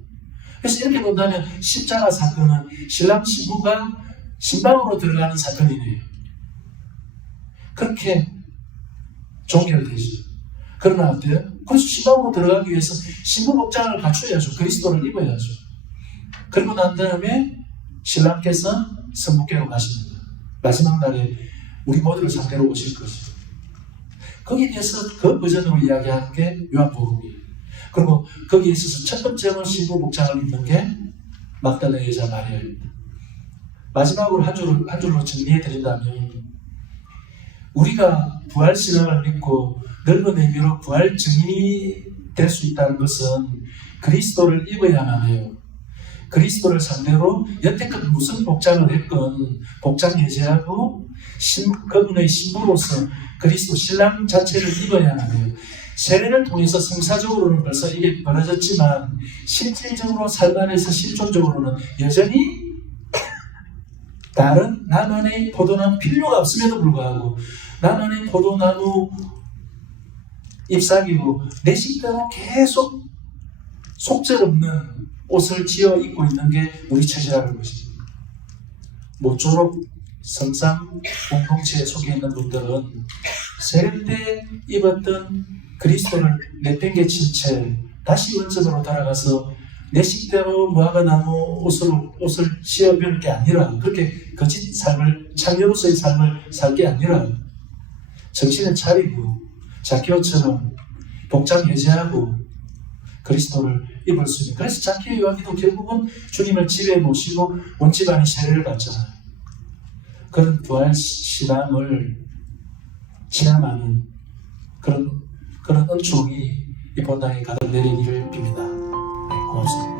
그래서 이렇게 본다면 십자가 사건은 신랑 신부가 신방으로 들어가는 사건이네요. 그렇게 종결되죠. 그러나 어때요? 그래서 신방으로 들어가기 위해서 신부 복장을 갖춰야죠. 그리스도를 입어야죠. 그리고 난 다음에 신랑께서 성부께로 가십니다. 마지막 날에 우리 모두를 상대로 오실 것이죠. 거기에 대해서 그 버전으로 이야기하는 게 요한복음이에요. 그리고 거기에 있어서 첫 번째로 신부 복장을 입는 게 막달라 여자 마리아입니다. 마지막으로 한 줄로 정리해드린다면 우리가 부활신앙을 믿고 넓은 의미로 부활 증인이 될 수 있다는 것은 그리스도를 입어야만 해요. 그리스도를 상대로 여태껏 무슨 복장을 했건 복장 해제하고 그분의 신부로서 그리스도 신랑 자체를 입어야만 해요. 세례를 통해서 성사적으로는 벌써 이게 벌어졌지만 실질적으로 삶 안에서 실존적으로는 여전히 다른 나만의 포도나무 필요가 없음에도 불구하고 나만의 포도나무 잎사귀고 내 식대로 계속 속절없는 옷을 지어 입고 있는 게 우리 처지라는 것입니다. 모쪼록 성상 공동체 속에 있는 분들은 세례 때 입었던 그리스도를 내팽개친 채 다시 원점으로 돌아가서 내 식대로 무화과나무 옷을 지어 입을 게 아니라 그렇게 거짓 삶을 창녀로서의 삶을 살 게 아니라 정신을 차리고 자키오처럼 복장 해제하고 그리스도를 입을 수 있는. 그래서 자키오 요한기도 결국은 주님을 집에 모시고 온 집안이 세례를 받잖아요. 그런 부활 신앙을 체험하는 그런 은총이 이 본당에 가득 내리기를 빕니다. 네, 고맙습니다.